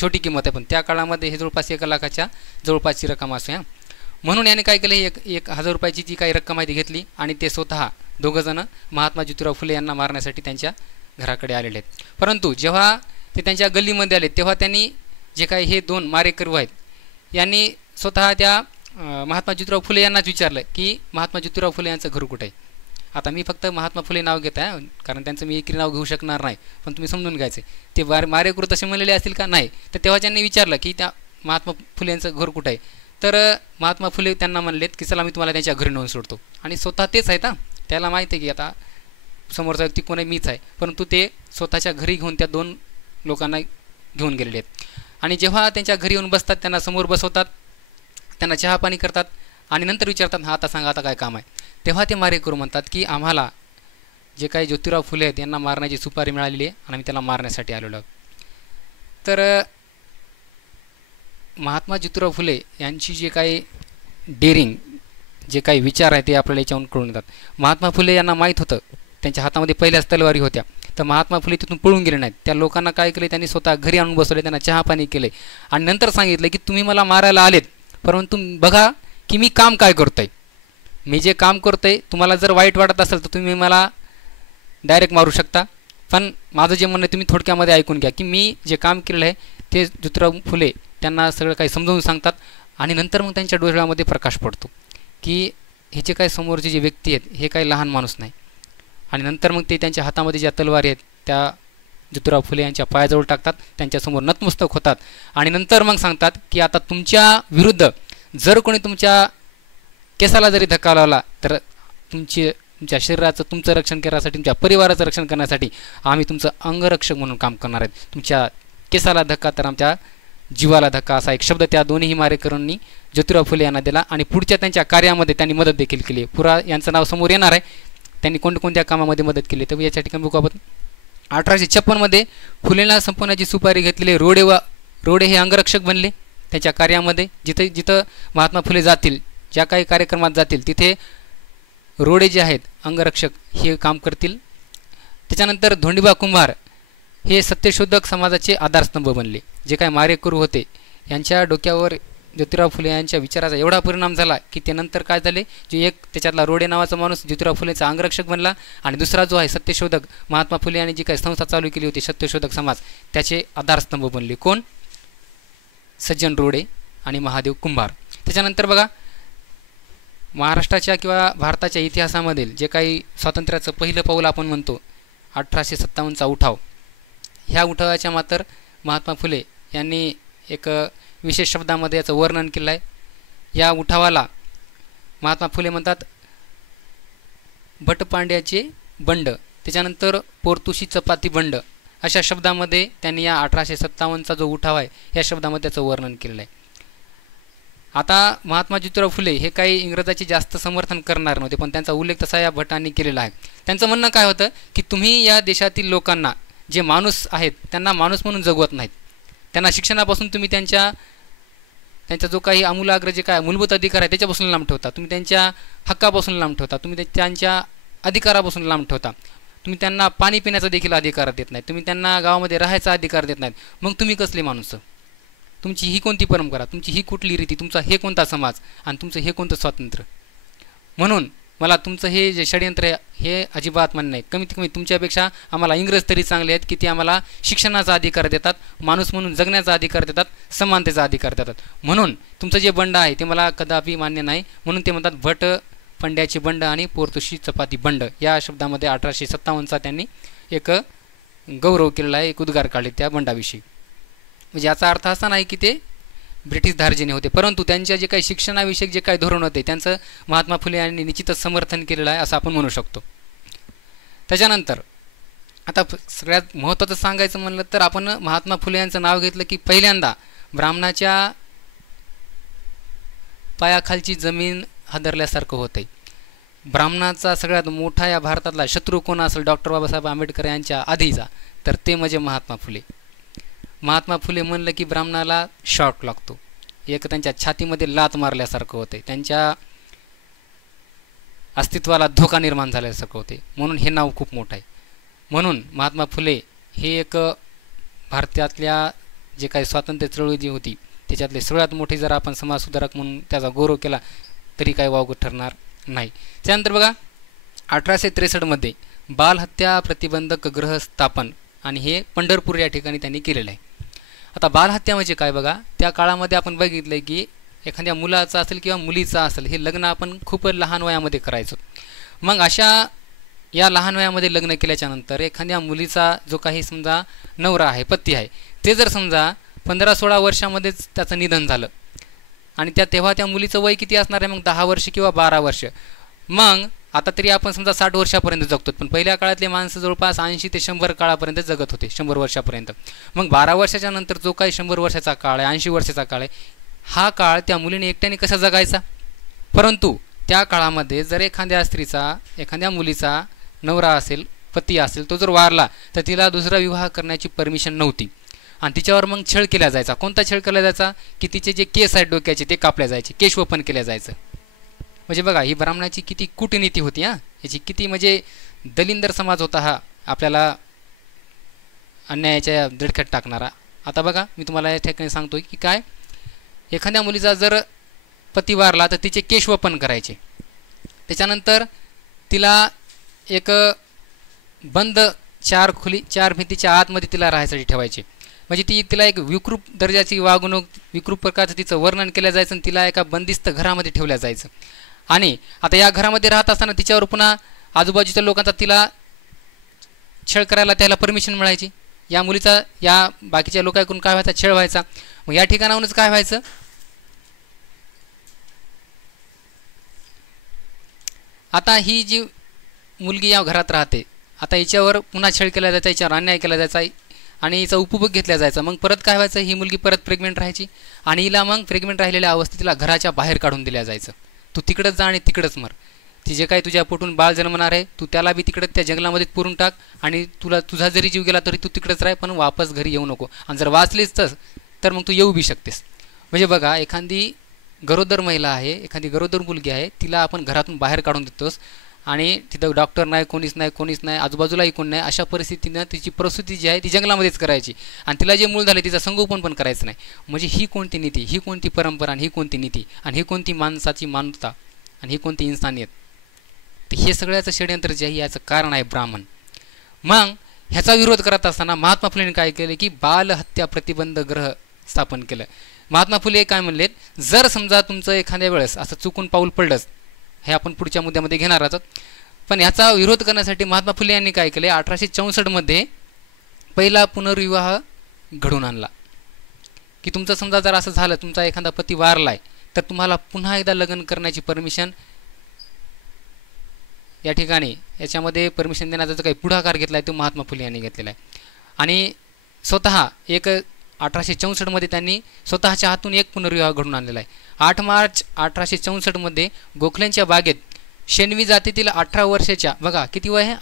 छोटी किंमत आहे, पण त्या काळामध्ये हे जवळपास 1 लाखाच्या जवळपासची रक्कम असते. म्हणून याने काय केलं, एक 1000 रुपयाची जी काही रक्कम आहे ती घेतली आणि ते स्वतः दोघंजणं महात्मा ज्योतिराव फुले यांना मारण्यासाठी त्यांच्या घराकडे आलेले आहेत. परंतु जेव्हा ते त्यांच्या गल्लीमध्ये आले तेव्हा त्यांनी जे काही हे 2 मारेकरू आहेत यांनी स्वतः त्या महात्मा ज्योतिराव फुले यांनाच विचारलं की महात्मा ज्योतिराव फुले यांचं घर कुठे आहे. आता मी फक्त महात्मा फुले नाव घेत आहे कारण त्यांचं मी एकरी नाव घेऊ शकणार नाही, पण तुम्ही समजून घ्यायचं ते मारेकरू तसे म्हणलेले असतील का नाही. तर तेव्हा त्यांनी विचारलं की त्या महात्मा फुले यांचं घर कुठं आहे. तर महात्मा फुले त्यांना म्हणलेत की चला मी तुम्हाला त्यांच्या घरी नेऊन सोडतो. आणि स्वतः तेच आहेत, त्याला माहिती आहे की आता समोरचा व्यक्ती कोण आहे, मीच आहे, परंतु ते स्वतःच्या घरी घेऊन त्या 2 लोकांना घेऊन गेलेले आहेत. आणि जेव्हा त्यांच्या घरी येऊन बसतात त्यांना समोर बसवतात, त्यांना चहा पाणी करतात आणि नंतर विचारतात हा आता सांगा आता काय काम आहे. तेव्हा ते मारेकरू म्हणतात की आम्हाला जे काही ज्योतिराव फुले आहेत यांना मारण्याची सुपारी मिळालेली आहे आणि आम्ही त्याला मारण्यासाठी आलेलो आहोत. तर महात्मा ज्योतिराव फुले यांची जे काही डेअरिंग जे काही विचार आहे ते आपल्याला याच्यावरून कळून येतात. महात्मा फुले यांना माहीत होतं त्यांच्या हातामध्ये पहिल्याच तलवारी होत्या, तर महात्मा फुले तिथून पळून गेले नाहीत. त्या लोकांना काय केले, त्यांनी स्वतः घरी आणून बसवले, त्यांना चहा पाणी केले आणि नंतर सांगितलं की तुम्ही मला मारायला आलेत, परंतु बघा की मी काम काय करतोय, मी जे काम करतोय तुम्हाला जर वाईट वाटत असेल तर तुम्ही मला डायरेक्ट मारू शकता, पण माझं जे म्हणणं तुम्ही थोडक्यामध्ये ऐकून घ्या की मी जे काम केलेलं आहे ते ज्योतिराव फुले त्यांना सगळं काही समजावून सांगतात. आणि नंतर मग त्यांच्या डोळ्यामध्ये प्रकाश पडतो की ह्याचे काय समोरचे जे व्यक्ती आहेत हे काही लहान माणूस नाही. आणि नंतर मग ते त्यांच्या हातामध्ये ज्या तलवारी आहेत त्या ज्योतिराव फुले यांच्या पायाजवळ टाकतात, त्यांच्यासमोर नतमस्तक होतात आणि नंतर मग सांगतात की आता तुमच्या विरुद्ध जर कोणी तुमच्या केसाला जरी धक्का लावला तर तुमच्या शरीराचं तुमचं रक्षण करण्यासाठी, तुमच्या परिवाराचं रक्षण करण्यासाठी आम्ही तुमचं अंगरक्षक म्हणून काम करणार आहेत. तुमच्या केसाला धक्का तर आमच्या जीवाला धक्का, असा एक शब्द त्या दोन्ही मारेकरांनी ज्योतिराव फुले यांना दिला. आणि पुढच्या त्यांच्या कार्यामध्ये त्यांनी मदत देखील केली. पुरा यांचं नाव समोर येणार आहे, त्यांनी कोणत्या कामामध्ये मदत केली तर याच्या ठिकाणी बघू आपण. 1856 फुलेंना संपवण्याची सुपारी घेतलेले रोडे हे अंगरक्षक बनले. त्याच्या कार्यामध्ये जिथं महात्मा फुले जातील, ज्या काही कार्यक्रमात जातील, तिथे रोडे जे आहेत अंगरक्षक हे काम करतील. त्याच्यानंतर धोंडीबा कुंभार हे सत्यशोधक समाजाचे आधारस्तंभ बनले. जे काही मारेकरू होते यांच्या डोक्यावर ज्योतिराव फुले यांच्या विचाराचा एवढा परिणाम झाला की ते नंतर काय झाले, जे एक त्याच्यातला रोडे नावाचा माणूस ज्योतिराव फुलेचा अंगरक्षक बनला आणि दुसरा जो आहे सत्यशोधक, महात्मा फुले यांनी जी काही संस्था चालू केली होती सत्यशोधक समाज, त्याचे आधारस्तंभ बनले. कोण? सज्जन रोडे आणि महादेव कुंभार. त्याच्यानंतर बघा, महाराष्ट्राच्या किंवा भारताच्या इतिहासामधील जे काही स्वातंत्र्याचं पहिलं पाऊल आपण म्हणतो 1857चा उठाव, ह्या उठावाच्या मात्र महात्मा फुले यांनी एक विशेष शब्दामध्ये याचं वर्णन केलं आहे. या उठावाला महात्मा फुले म्हणतात भटपांड्याचे बंड, त्याच्यानंतर पोर्तुशी चपाती बंड, अशा शब्दामध्ये त्यांनी या 1857चा जो उठाव आहे या शब्दामध्ये त्याचं वर्णन केलेलं आहे. आता महात्मा ज्योतिराव फुले हे काही इंग्रजाचे जास्त समर्थन करणार नव्हते, पण त्यांचा उल्लेख तसा या भटांनी केलेला आहे. त्यांचं म्हणणं काय होतं की तुम्ही या देशातील लोकांना, जे माणूस आहेत त्यांना माणूस म्हणून जगवत नाहीत, त्यांना शिक्षणापासून तुम्ही त्यांचा जो काही आमूलाग्र जे काय मूलभूत अधिकार आहे त्याच्यापासून लांब ठेवता, तुम्ही त्यांच्या हक्कापासून लांब ठेवता, तुम्ही त्यांच्या अधिकारापासून लांब ठेवता, तुम्ही त्यांना पाणी पिण्याचा देखील अधिकार देत नाहीत, तुम्ही त्यांना गावामध्ये राहायचा अधिकार देत नाहीत. मग तुम्ही कसले माणूस? तुमची ही कोणती परंपरा, तुमची ही कुठली रीती, तुमचा हे कोणता समाज आणि तुमचं हे कोणतं स्वातंत्र्य? म्हणून मला तुमचं हे जे षडयंत्र आहे हे अजिबात मान्य नाही. कमीत कमी तुमच्यापेक्षा आम्हाला इंग्रज तरी चांगले आहेत की ते आम्हाला शिक्षणाचा अधिकार देतात, माणूस म्हणून जगण्याचा अधिकार देतात, समानतेचा अधिकार देतात. म्हणून तुमचं जे बंड आहे ते मला कदापि मान्य नाही. म्हणून ते म्हणतात भट पंड्याचे बंड आणि पोर्तुशी चपाती बंड, या शब्दामध्ये 1857चा त्यांनी एक गौरव केलेला आहे, एक उद्गार काढले त्या बंडाविषयी. म्हणजे याचा अर्थ असा नाही की ते ब्रिटिश धार्जिणे होते, परंतु त्यांच्या जे काही शिक्षणाविषयक जे काही धोरण होते त्यांचं महात्मा फुले यांनी निश्चितच समर्थन केलेलं आहे असं आपण म्हणू शकतो. त्याच्यानंतर आता सगळ्यात महत्त्वाचं सांगायचं म्हणलं तर आपण महात्मा फुले यांचं नाव घेतलं की पहिल्यांदा ब्राह्मणाच्या पायाखालची जमीन हादरल्यासारखं होतं. ब्राह्मणाचा सगळ्यात मोठा या भारतातला शत्रू कोण असेल डॉक्टर बाबासाहेब आंबेडकर यांच्या आधीचा, तर ते म्हणजे महात्मा फुले. महात्मा फुले म्हणलं की ब्राह्मणाला शॉक लागतो, एक त्यांच्या छातीमध्ये लात मारल्यासारखं होते, त्यांच्या अस्तित्वाला धोका निर्माण झाल्यासारखं होते. म्हणून हे नाव खूप मोठं आहे. म्हणून महात्मा फुले हे एक भारतातल्या जे काही स्वातंत्र्य चळवळी जी होती त्याच्यातले सगळ्यात मोठे जर आपण समाजसुधारक म्हणून त्याचा गौरव केला तरी काही वावगं ठरणार नाही. त्यानंतर बघा 1863 बालहत्या प्रतिबंधक गृह स्थापन, आणि हे पंढरपूर या ठिकाणी त्यांनी केलेलं आहे. आता बालहत्या म्हणजे काय बघा, त्या काळामध्ये आपण बघितलं की एखाद्या मुलाचं असेल किंवा मुलीचं असेल हे लग्न आपण खूप लहान वयामध्ये करायचो. मग अशा या लहान वयामध्ये लग्न केल्याच्यानंतर एखाद्या मुलीचा जो काही समजा नवरा आहे, पती आहे, ते जर समजा 15-16 वर्षामध्येच त्याचं निधन झालं आणि तेव्हा त्या मुलीचं वय किती असणार आहे, मग 10 वर्ष किंवा 12 वर्ष. मग आता तरी आपण समजा 60 वर्षापर्यंत जगतो, पण पहिल्या काळातले माणसं जवळपास 80 ते 100 काळापर्यंत जगत होते, 100 वर्षापर्यंत. मग 12 वर्षाच्या नंतर जो काही 100 वर्षाचा काळ आहे, 80 वर्षाचा काळ आहे, हा काळ त्या मुलीने एकट्याने कसा जगायचा? परंतु त्या काळामध्ये जर एखाद्या स्त्रीचा, एखाद्या मुलीचा नवरा असेल, पती असेल, तो जर वारला तर तिला दुसरा विवाह करण्याची परमिशन नव्हती आणि तिच्यावर मग छळ केला जायचा. कोणता छळ केला जायचा की तिचे जे केस आहेत डोक्याचे ते कापल्या जायचे, केशवपन केल्या जायचं. म्हणजे बघा ही ब्राह्मणाची किती कूटनीती होती, याची किती म्हणजे दलिंदर समाज होता हा, आपल्याला अन्यायाच्या दडक्यात टाकणारा. आता बघा मी तुम्हाला या ठिकाणी सांगतोय की काय, एखाद्या मुलीचा जर पती वारला तर तिचे केशवपन करायचे, त्याच्यानंतर तिला एक बंद 4 भिंतीच्या आतमध्ये तिला राहायसाठी ठेवायचे. म्हणजे तिला एक विकृप दर्जाची वागणूक, विकृप प्रकारचं तिचं वर्णन केलं जायचं आणि तिला एका बंदिस्त घरामध्ये ठेवल्या जायचं. आणि आता या घरामध्ये राहत असताना तिच्यावर पुन्हा आजूबाजूच्या लोकांचा तिला छळ करायला त्याला परमिशन मिळायची. या मुलीचा या बाकीच्या लोकांकडून काय व्हायचा, छळ व्हायचा. मग या ठिकाणाहूनच काय व्हायचं, आता ही जी मुलगी या घरात राहते, आता हिच्यावर पुन्हा छळ केला जायचा, हिच्यावर अन्याय केला जायचा आणि हिचा उपभोग घेतला जायचा. मग परत काय व्हायचं, ही मुलगी परत प्रेग्नेंट राहायची आणि हिला मग प्रेग्नेंट राहिलेल्या अवस्थेत तिला घराच्या बाहेर काढून दिल्या जायचं. तू तिकडंच जा आणि तिकडंच मर. ती जे काही तुझ्या पोटून बाळ जन्मणार आहे तू त्याला बी तिकडं त्या जंगलामध्ये पुरून टाक आणि तुझा जरी जीव गेला तरी तू तिकडंच राह, पण वापस घरी येऊ नको. आणि जर वाचलीच तर मग तू येऊ बी शकतेस. म्हणजे बघा, एखादी गरोदर महिला आहे, एखादी गरोदर मुलगी आहे, तिला आपण घरातून बाहेर काढून देतोस आणि तिथं डॉक्टर नाही, कोणीच नाही, आजूबाजूलाही कोण नाही. अशा परिस्थितीनं तिची प्रसूती जी आहे ती जंगलामध्येच करायची आणि तिला जे मूल झाले तिचं संगोपन पण करायचं नाही. म्हणजे ही कोणती नीती, ही कोणती परंपरा आणि ही कोणती नीती आणि ही कोणती माणसाची मानवता आणि ही कोणती इन्सानियत. तर हे सगळ्याचं षड्यंत्र जे आहे याचं कारण आहे ब्राह्मण. मग ह्याचा विरोध करत असताना महात्मा फुलेंनी काय केलं की बालहत्या प्रतिबंध गृह स्थापन केलं. महात्मा फुले काय म्हणलेत, जर समजा तुमचं एखाद्या वेळेस असं चुकून पाऊल पडलंच, हे आपण पुढच्या मुद्द्यामध्ये घेणार आहोत, पण याचा विरोध करण्यासाठी महात्मा फुले यांनी काय केले, 1864 पहिला पुनर्विवाह घडून आणला. की तुमचं समजा जर असं झालं, तुमचा एखादा पती वारलाय, तर तुम्हाला पुन्हा एकदा लग्न करण्याची परमिशन या ठिकाणी याच्यामध्ये परमिशन देण्याचा जो काही पुढाकार घेतला आहे तो महात्मा फुले यांनी घेतलेला आहे. आणि स्वतः 1864 त्यांनी स्वतःच्या हातून एक पुनर्विवाह घडून आणलेला आहे. 8 मार्च 1864 गोखलेंच्या बागेत शेणवी जातीतील 18 वर्षाच्या, बघा किती वय आहे,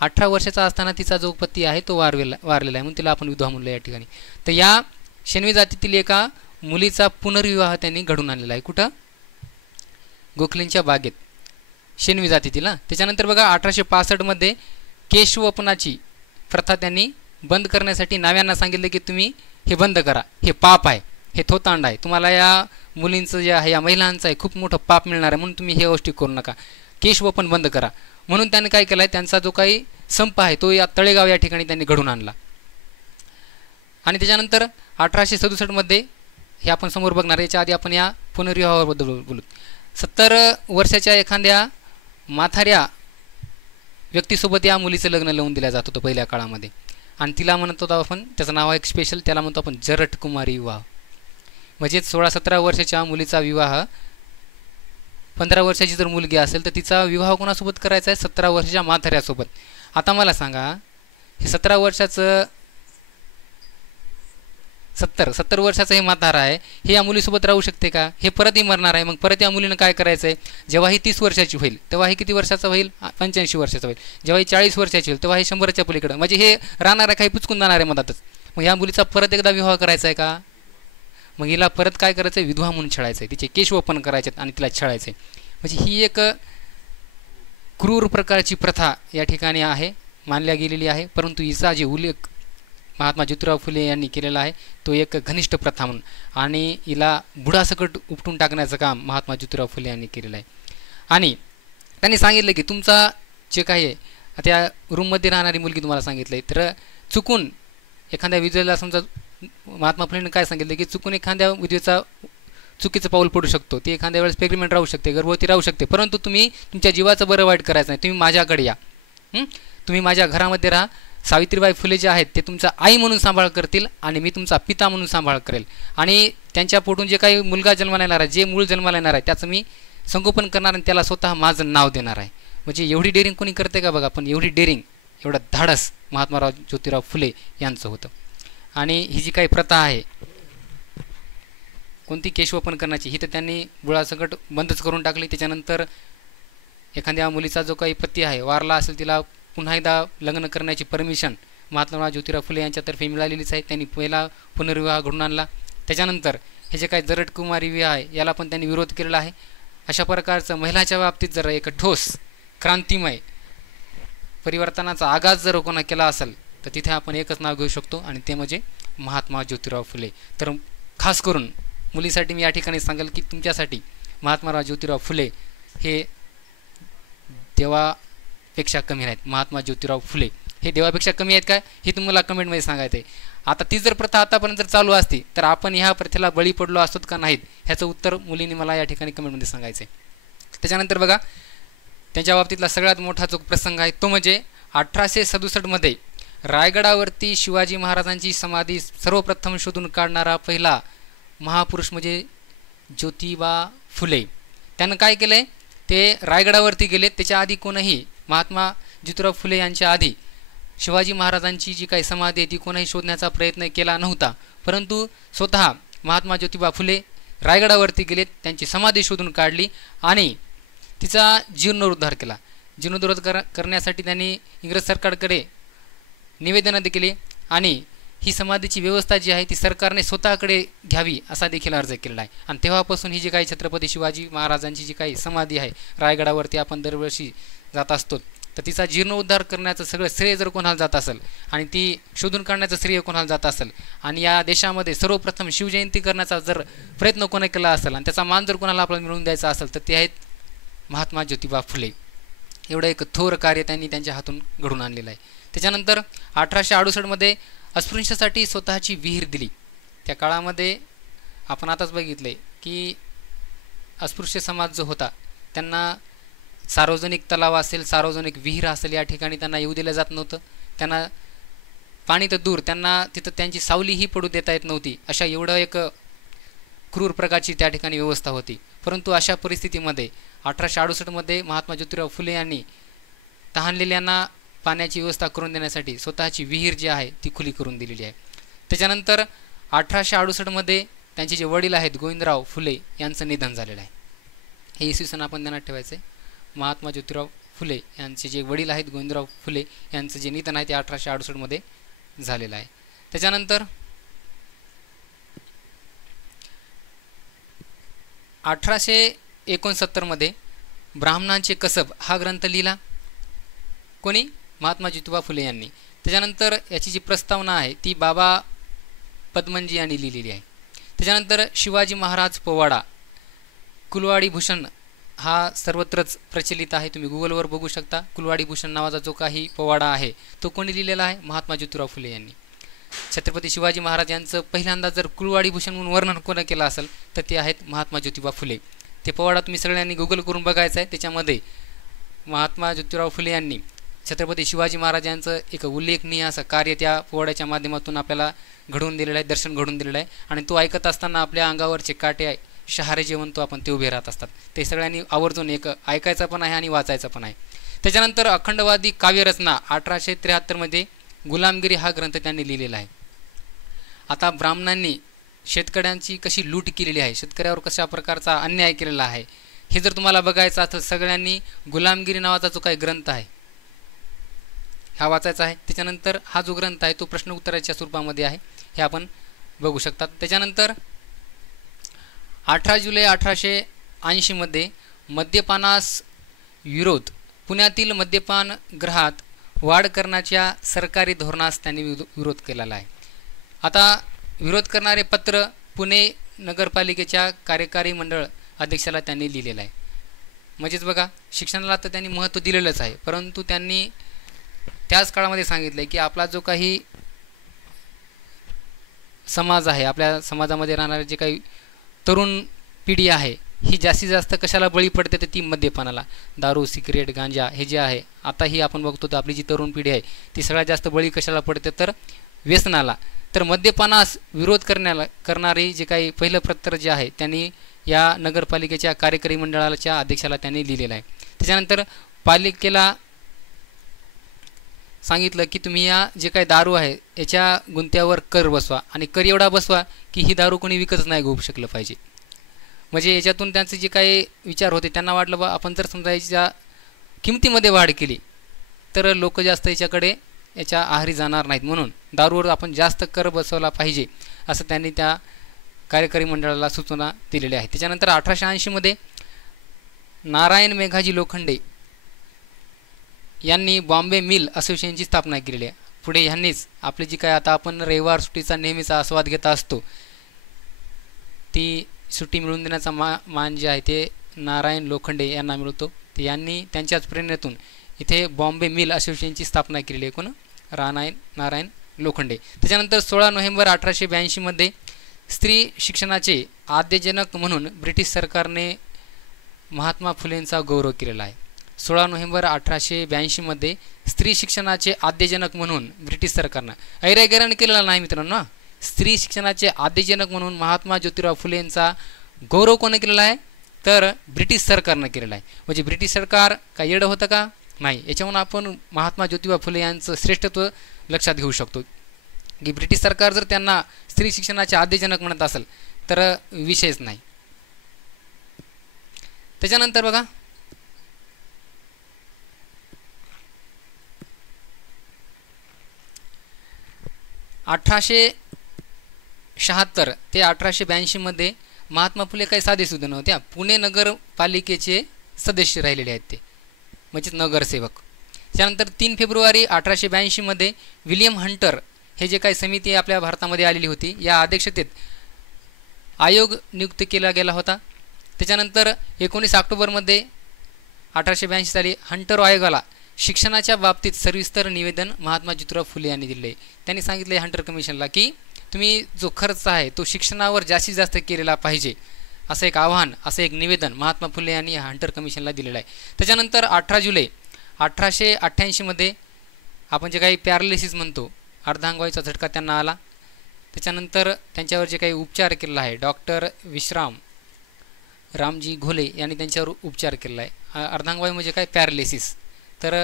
18 वर्षाचा असताना तिचा जो पती आहे तो वारलेला आहे, म्हणून तिला आपण विधवा म्हणलो या ठिकाणी. तर या शेणवी जातीतील एका मुलीचा पुनर्विवाह त्यांनी घडून आणलेला आहे. कुठं? गोखलेंच्या बागेत, शेणवी जातीतील. त्याच्यानंतर बघा 1865 केशवपनाची प्रथा त्यांनी बंद करण्यासाठी नाव्यांना सांगितलं की तुम्ही हे बंद करा, हे पाप आहे, हे थोतांड आहे, तुम्हाला या मुलींचं जे आहे, या महिलांचं आहे, खूप मोठं पाप मिळणार आहे, म्हणून तुम्ही हे गोष्टी करू नका, केशवपन बंद करा. म्हणून त्यांनी काय केलं आहे, त्यांचा जो काही संप आहे तो या तळेगाव या ठिकाणी त्यांनी घडून आणला. आणि त्याच्यानंतर 1867 हे आपण समोर बघणार. याच्या आधी आपण या पुनर्विवाहाबद्दल बोलू. 70 वर्षाच्या एखाद्या म्हाताऱ्या व्यक्तीसोबत या मुलीचं लग्न लावून दिलं जात होतं पहिल्या काळामध्ये. आणि तिला म्हणत होतो आपण, त्याचं नाव आहे एक स्पेशल, त्याला म्हणतो आपण जरट कुमारी विवाह. म्हणजे 16-17 वर्षाच्या मुलीचा विवाह, 15 वर्षाची जर मुलगी असेल तर तिचा विवाह कोणासोबत करायचा आहे, 17 वर्षाच्या म्हाताऱ्यासोबत. आता मला सांगा, हे 17 वर्षाचं 70 वर्षाचं हे म्हातारा आहे, हे या मुलीसोबत राहू शकते का? हे परतही मरणार आहे. मग परत या मुलीनं काय करायचं आहे, जेव्हा ही 30 वर्षाची होईल तेव्हा हे किती वर्षाचं होईल, 85 वर्षाचं होईल. जेव्हा ही 40 वर्षाची होईल तेव्हा हे 100च्या पलीकडं, म्हणजे हे राहणार आहे, काही पुचकून जाणार आहे मधातच. मग या मुलीचा परत एकदा विवाह करायचा आहे का? मग हिला परत काय करायचं आहे, विधवा म्हणून छळायचं आहे, तिचे केशवपन करायचे आणि तिला छळायचं आहे. म्हणजे ही एक क्रूर प्रकारची प्रथा या ठिकाणी आहे, मानल्या गेलेली आहे. परंतु हिचा जे उल्लेख महात्मा ज्योतिराव फुले यांनी केलेला आहे तो एक घनिष्ठ प्रथा म्हणून, आणि हिला बुडासकट उपटून टाकण्याचं काम महात्मा ज्योतिराव फुले यांनी केलेलं आहे. आणि त्यांनी सांगितलं की तुमचा जे काही आहे, त्या रूममध्ये राहणारी मुलगी तुम्हाला सांगितलं आहे, तर चुकून एखाद्या विधवेला समजा महात्मा फुलेंनी काय सांगितलं की चुकून एखाद्या विधवेचा चुकीचं पाऊल पडू शकतो, ती एखाद्या वेळेस प्रेग्नेंट राहू शकते, गर्भवती राहू शकते, परंतु तुम्ही तुमच्या जीवाचं बरं वाईट करायचं नाही, तुम्ही माझ्याकडे या, तुम्ही माझ्या घरामध्ये राहा. सावित्रीबाई फुले जे आहेत ते तुमचा आई म्हणून सांभाळ करतील आणि मी तुमचा पिता म्हणून सांभाळ करेल. आणि त्यांच्या पोटून जे काही मुलगा जन्माला येणार आहे, जे मूळ जन्माला येणार आहे, त्याचं मी संगोपन करणार आणि त्याला स्वतः माझं नाव देणार आहे. म्हणजे एवढी डेअरिंग कोणी करते का बघा, पण एवढी डेअरिंग, एवढं धाडस महात्मा ज्योतिराव फुले यांचं होतं. आणि ही जी काही प्रथा आहे कोणती केशवपन करण्याची, ही तर त्यांनी बुळासकट बंदच करून टाकली. त्याच्यानंतर एखाद्या मुलीचा जो काही पती आहे वारला असेल, तिला पुन्हा एकदा लग्न करण्याची परमिशन महात्मा ज्योतिराव फुले यांच्यातर्फे मिळालेलीच आहे. त्यांनी पहिला पुनर्विवाह घडून आणला. त्याच्यानंतर हे जे काही जरट कुमारी विवाह आहे याला पण त्यांनी विरोध केलेला आहे. अशा प्रकारचं महिलाच्या बाबतीत जर एक ठोस क्रांतिमय परिवर्तनाचा आगाज जर कोणा केला असेल तर तिथे आपण एकच नाव घेऊ शकतो आणि ते म्हणजे महात्मा ज्योतिराव फुले. तर खास करून मुलीसाठी मी या ठिकाणी सांगेल की तुमच्यासाठी महात्मा ज्योतिराव फुले हे देवापेक्षा कमी नाहीत. महात्मा ज्योतिराव फुले हे देवापेक्षा कमी आहेत का, हे तुम्हाला कमेंटमध्ये सांगायचं आहे. आता ती जर प्रथा आतापर्यंत जर चालू असती तर आपण ह्या प्रथेला बळी पडलो असतो का नाहीत, ह्याचं उत्तर मुलींनी मला या ठिकाणी कमेंटमध्ये सांगायचं आहे. त्याच्यानंतर बघा, त्यांच्या बाबतीतला सगळ्यात मोठा जो प्रसंग आहे तो म्हणजे 1867 रायगडावरती शिवाजी महाराजांची समाधी सर्वप्रथम शोधून काढणारा पहिला महापुरुष म्हणजे ज्योतिबा फुले. त्यानं काय केलं आहे, ते रायगडावरती गेलेत. त्याच्या आधी कोणीही महात्मा ज्योतिराव फुले यांच्या आधी शिवाजी महाराजांची जी काही समाधी आहे ती कोणीही शोधण्याचा प्रयत्न केला नव्हता. परंतु स्वतः महात्मा ज्योतिबा फुले रायगडावरती गेलेत, त्यांची समाधी शोधून काढली आणि तिचा जीर्णोद्धार केला. जीर्णोद्धार करण्यासाठी त्यांनी इंग्रज सरकारकडे निवेदन केले आणि ही समाधीची व्यवस्था जी आहे ती सरकारने स्वतःकडे घ्यावी असा देखील अर्ज केलेला आहे. आणि तेव्हापासून ही जी काही छत्रपती शिवाजी महाराजांची जी काही समाधी आहे रायगडावरती आपण दरवर्षी जात असतो, तर तिचा जीर्णोद्धार करण्याचं सगळं श्रेय जर कोणाला जात असेल आणि ती शोधून काढण्याचं श्रेय कोणाला जात असेल आणि या देशामध्ये सर्वप्रथम शिवजयंती करण्याचा जर प्रयत्न कोणी केला असेल आणि त्याचा मान जर कोणाला आपल्याला मिळवून द्यायचा असेल तर ते आहेत महात्मा ज्योतिबा फुले. एवढं एक थोर कार्य त्यांनी त्यांच्या हातून घडून आणलेलं आहे. त्याच्यानंतर 1868 अस्पृश्यांसाठी स्वतःची विहीर दिली. त्या काळामध्ये आपण आताच बघितले की अस्पृश्य समाज जो होता त्यांना सार्वजनिक तलाव असेल, सार्वजनिक विहीर असेल, या ठिकाणी त्यांना येऊ दिलं जात नव्हतं. त्यांना पाणी तर दूर, त्यांना तिथं त्यांची सावलीही पडू देता येत नव्हती. अशा एवढं एक क्रूर प्रकारची त्या ठिकाणी व्यवस्था होती. परंतु अशा परिस्थितीमध्ये 1868 महात्मा ज्योतिराव फुले यांनी तहानलेल्यांना पाण्याची व्यवस्था करून देण्यासाठी स्वतःची विहीर जी आहे ती खुली करून दिलेली आहे. त्याच्यानंतर 1868 त्यांचे जे वडील आहेत गोविंदराव फुले यांचं निधन झालेलं आहे. हे इसवी सन आपण ध्यानात ठेवायचं आहे. महात्मा ज्योतिराव फुले यांचे जे वडील आहेत गोविंदराव फुले यांचं जे निधन आहे ते 1868 झालेलं आहे. त्याच्यानंतर 1869 ब्राह्मणांचे कसब हा ग्रंथ लिहिला कोणी? महात्मा ज्योतिबा फुले यांनी. त्याच्यानंतर याची जी प्रस्तावना आहे ती बाबा पद्मनजी यांनी लिहिलेली आहे. त्याच्यानंतर शिवाजी महाराज पोवाडा कुलवाडी भूषण हा सर्वत्रच प्रचलित आहे, तुम्ही गुगलवर बघू शकता. कुलवाडी भूषण नावाचा जो काही पोवाडा आहे तो कोणी लिहिलेला आहे? महात्मा ज्योतिराव फुले यांनी. छत्रपती शिवाजी महाराज यांचं पहिल्यांदा जर कुलवाडी भूषण म्हणून वर्णन कोणी केलं असेल तर ते आहेत महात्मा ज्योतिबा फुले. ते पोवाडा तुम्ही सगळ्यांनी गुगल करून बघायचा आहे. त्याच्यामध्ये महात्मा ज्योतिराव फुले यांनी छत्रपती शिवाजी महाराजांचं एक उल्लेखनीय असं कार्य त्या पोवाड्याच्या माध्यमातून आपल्याला घडवून दिलेलं आहे, दर्शन घडवून दिलेलं आहे. आणि तो ऐकत असताना आपल्या अंगावरचे काटे शहारे जे म्हणतो आपण ते उभे राहत असतात. ते सगळ्यांनी आवर्जून एक ऐकायचं पण आहे आणि वाचायचं पण आहे. त्याच्यानंतर अखंडवादी काव्यरचना 1873 गुलामगिरी हा ग्रंथ त्यांनी लिहिलेला आहे. आता ब्राह्मणांनी शेतकऱ्यांची कशी लूट केलेली आहे, शेतकऱ्यावर कशा प्रकारचा अन्याय केलेला आहे हे जर तुम्हाला बघायचं असेल सगळ्यांनी गुलामगिरी नावाचा जो काही ग्रंथ आहे हा वाचायचा आहे. त्याच्यानंतर हा जो ग्रंथ आहे तो प्रश्न उत्तराच्या स्वरूपामध्ये आहे, हे आपण बघू शकतात. त्याच्यानंतर 18 जुलै 1880 मद्यपानास विरोध, पुण्यातील मद्यपान गृहात वाढ करण्याच्या सरकारी धोरणास त्यांनी विरोध केलेला आहे. आता विरोध करणारे पत्र पुणे नगरपालिकेच्या कार्यकारी मंडळ अध्यक्षाला त्यांनी लिहिलेलं आहे. म्हणजेच बघा, शिक्षणाला तर त्यांनी महत्त्व दिलेलंच आहे, परंतु त्यांनी त्याच काळामध्ये सांगितलं आहे की आपला जो काही समाज आहे, आपल्या समाजामध्ये राहणारे जे काही तरुण पिढी आहे ही जास्तीत जास्त कशाला बळी पडते तर ती मद्यपानाला. दारू, सिगरेट, गांजा हे जे आहे आताही आपण बघतो तर आपली जी तरुण पिढी आहे ती सगळ्यात जास्त बळी कशाला पडते तर व्यसनाला. तर मद्यपानास विरोध करणारे जे काही पहिलं पत्र जे आहे त्यांनी या नगरपालिकेच्या कार्यकारी मंडळाच्या अध्यक्षाला त्यांनी लिहिलेलं आहे. त्याच्यानंतर पालिकेला सांगितलं की तुम्ही या जे काही दारू आहे याच्या गुंत्यावर कर बसवा आणि कर एवढा बसवा की ही दारू कोणी विकतच नाही घेऊ शकलं पाहिजे. म्हणजे याच्यातून त्यांचे जे काही विचार होते त्यांना वाटलं बा आपण जर समजा याच्या किमतीमध्ये वाढ केली तर लोक जास्त याच्या आहारी जाणार नाहीत, म्हणून दारूवर आपण जास्त कर बसवला पाहिजे असं त्यांनी त्या कार्यकारी मंडळाला सूचना दिलेल्या आहेत. त्याच्यानंतर 1880 नारायण मेघाजी लोखंडे यांनी बॉम्बे मिल असोसिएशनची स्थापना केलेली आहे. पुढे ह्यांनीच आपली जी काय आता आपण रविवार सुट्टीचा नेहमीचा आस्वाद घेत असतो ती सुट्टी मिळवून देण्याचा मान जे आहे ते नारायण लोखंडे यांना मिळतो. ते यांनी त्यांच्याच प्रेरणेतून इथे बॉम्बे मिल असोसिएशनची स्थापना केलेली आहे. कोण? नारायण लोखंडे. त्याच्यानंतर 16 नोव्हेंबर 1882 स्त्री शिक्षणाचे आद्यजनक म्हणून ब्रिटिश सरकारने महात्मा फुलेंचा गौरव केलेला आहे. 16 नोव्हेंबर 1882 स्त्री शिक्षणाचे आद्यजनक म्हणून ब्रिटिश सरकारनं ऐरागैराने केलेला नाही मित्रांनो. स्त्री शिक्षणाचे आद्यजनक म्हणून महात्मा ज्योतिराव फुलेंचा गौरव कोणी केलेला आहे तर ब्रिटिश सरकारनं केलेला आहे. म्हणजे ब्रिटिश सरकार काय येडं होतं का? नाही. याच्यावरून आपण महात्मा ज्योतिबा फुले यांचं श्रेष्ठत्व लक्षात घेऊ शकतो की ब्रिटिश सरकार जर त्यांना स्त्री शिक्षणाचे आद्यजनक म्हणत असेल तर विषयच नाही. त्याच्यानंतर बघा 1876 ते 1882 मध्ये महात्मा फुले काही साधेसुधे नव्हते. पुणे नगरपालिकेचे सदस्य राहिलेले आहेत ते, म्हणजे नगरसेवक. त्यानंतर 3 फेब्रुवारी 1882 मध्ये विलियम हंटर हे जे काही समिती आपल्या भारतामध्ये आलेली होती, या अध्यक्षतेत आयोग नियुक्त केला गेला होता. त्याच्यानंतर 19 ऑक्टोबरमध्ये 1882 साली हंटर आयोगाला शिक्षणाच्या बाबतीत सविस्तर निवेदन महात्मा ज्योतिराव फुले यांनी दिले. त्यांनी सांगितले हंटर कमिशनला की तुम्ही जो खर्च आहे तो शिक्षणावर जास्तीत जास्त केलेला पाहिजे, असं एक आव्हान, असं एक निवेदन महात्मा फुले यांनी हंटर कमिशनला दिलेलं आहे. त्याच्यानंतर 18 जुलै 1888 मध्ये आपण जे काही पॅरालिसिस म्हणतो, अर्धांगवायूचा झटका त्यांना आला. त्याच्यानंतर त्यांच्यावर जे काही उपचार केलेला आहे, डॉक्टर विश्राम रामजी घोले यांनी त्यांच्यावर उपचार केलेला आहे. अर्धांगवायू म्हणजे काय? पॅरालिसिस. तर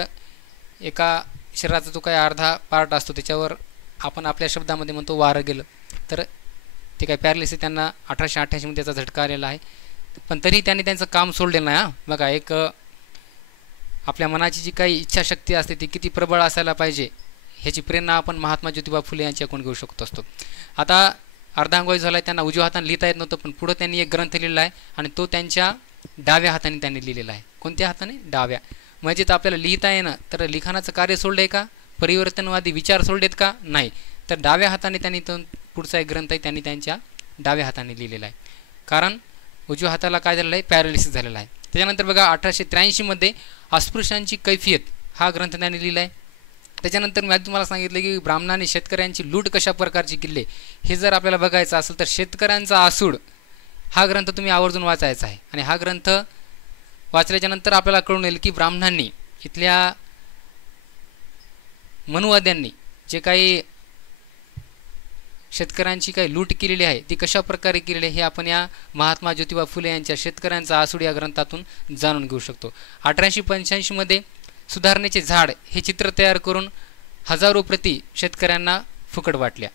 एका शरीराचा जो काही अर्धा पार्ट असतो त्याच्यावर आपण आपल्या शब्दामध्ये म्हणतो वारं गेलं, तर ते काय पॅरालिसिस त्यांना 1888 मध्ये त्याचा झटका आलेला आहे. पण तरी त्यांनी त्यांचं काम सोडलेलं नाही. बघा, एक आपल्या मनाची जी काही इच्छाशक्ती असते ती किती प्रबळ असायला पाहिजे ह्याची प्रेरणा आपण महात्मा ज्योतिबा फुले यांच्याकडून घेऊ शकत असतो. आता अर्धांगवायू झाला आहे, त्यांना उजव्या हाताने लिहिता येत नव्हतं, पण पुढं त्यांनी एक ग्रंथ लिहिलेला आहे आणि तो त्यांच्या डाव्या हाताने त्यांनी लिहिलेला आहे. कोणत्या हाताने? डाव्या. म्हणजे तर आपल्याला लिहिता येणं, तर लिखाणाचं कार्य सोडलं आहे का? परिवर्तनवादी विचार सोडलेत का? नाही. तर डाव्या हाताने त्यांनी तो पुढचा एक ग्रंथ आहे त्यांनी त्यांच्या डाव्या हाताने लिहिलेला आहे, कारण उजव्या हाताला काय झालेलं आहे? पॅरालिसिस झालेला आहे. त्याच्यानंतर बघा 1883 मध्ये अस्पृश्यांची कैफियत हा ग्रंथ त्यांनी लिहिला आहे. त्याच्यानंतर मी तुम्हाला सांगितलं की ब्राह्मणांनी शेतकऱ्यांची लूट कशा प्रकारची केली, हे जर आपल्याला बघायचं असेल तर शेतकऱ्यांचा आसूड हा ग्रंथ तुम्ही आवर्जून वाचायचा आहे. आणि हा ग्रंथ वाचल्याच्यानंतर आपल्याला कळून येईल की ब्राह्मणांनी, इथल्या मनुवाद्यांनी जे काही शेतकऱ्यांची काही लूट केलेली आहे ती कशा प्रकारे केलेली आहे हे आपण या महात्मा ज्योतिबा फुले यांच्या शेतकऱ्यांचा आसूड या ग्रंथातून जाणून घेऊ शकतो. 1885 मध्ये सुधारणेचे झाड हे चित्र तयार करून हजारो प्रती शेतकऱ्यांना फुकट वाटल्या.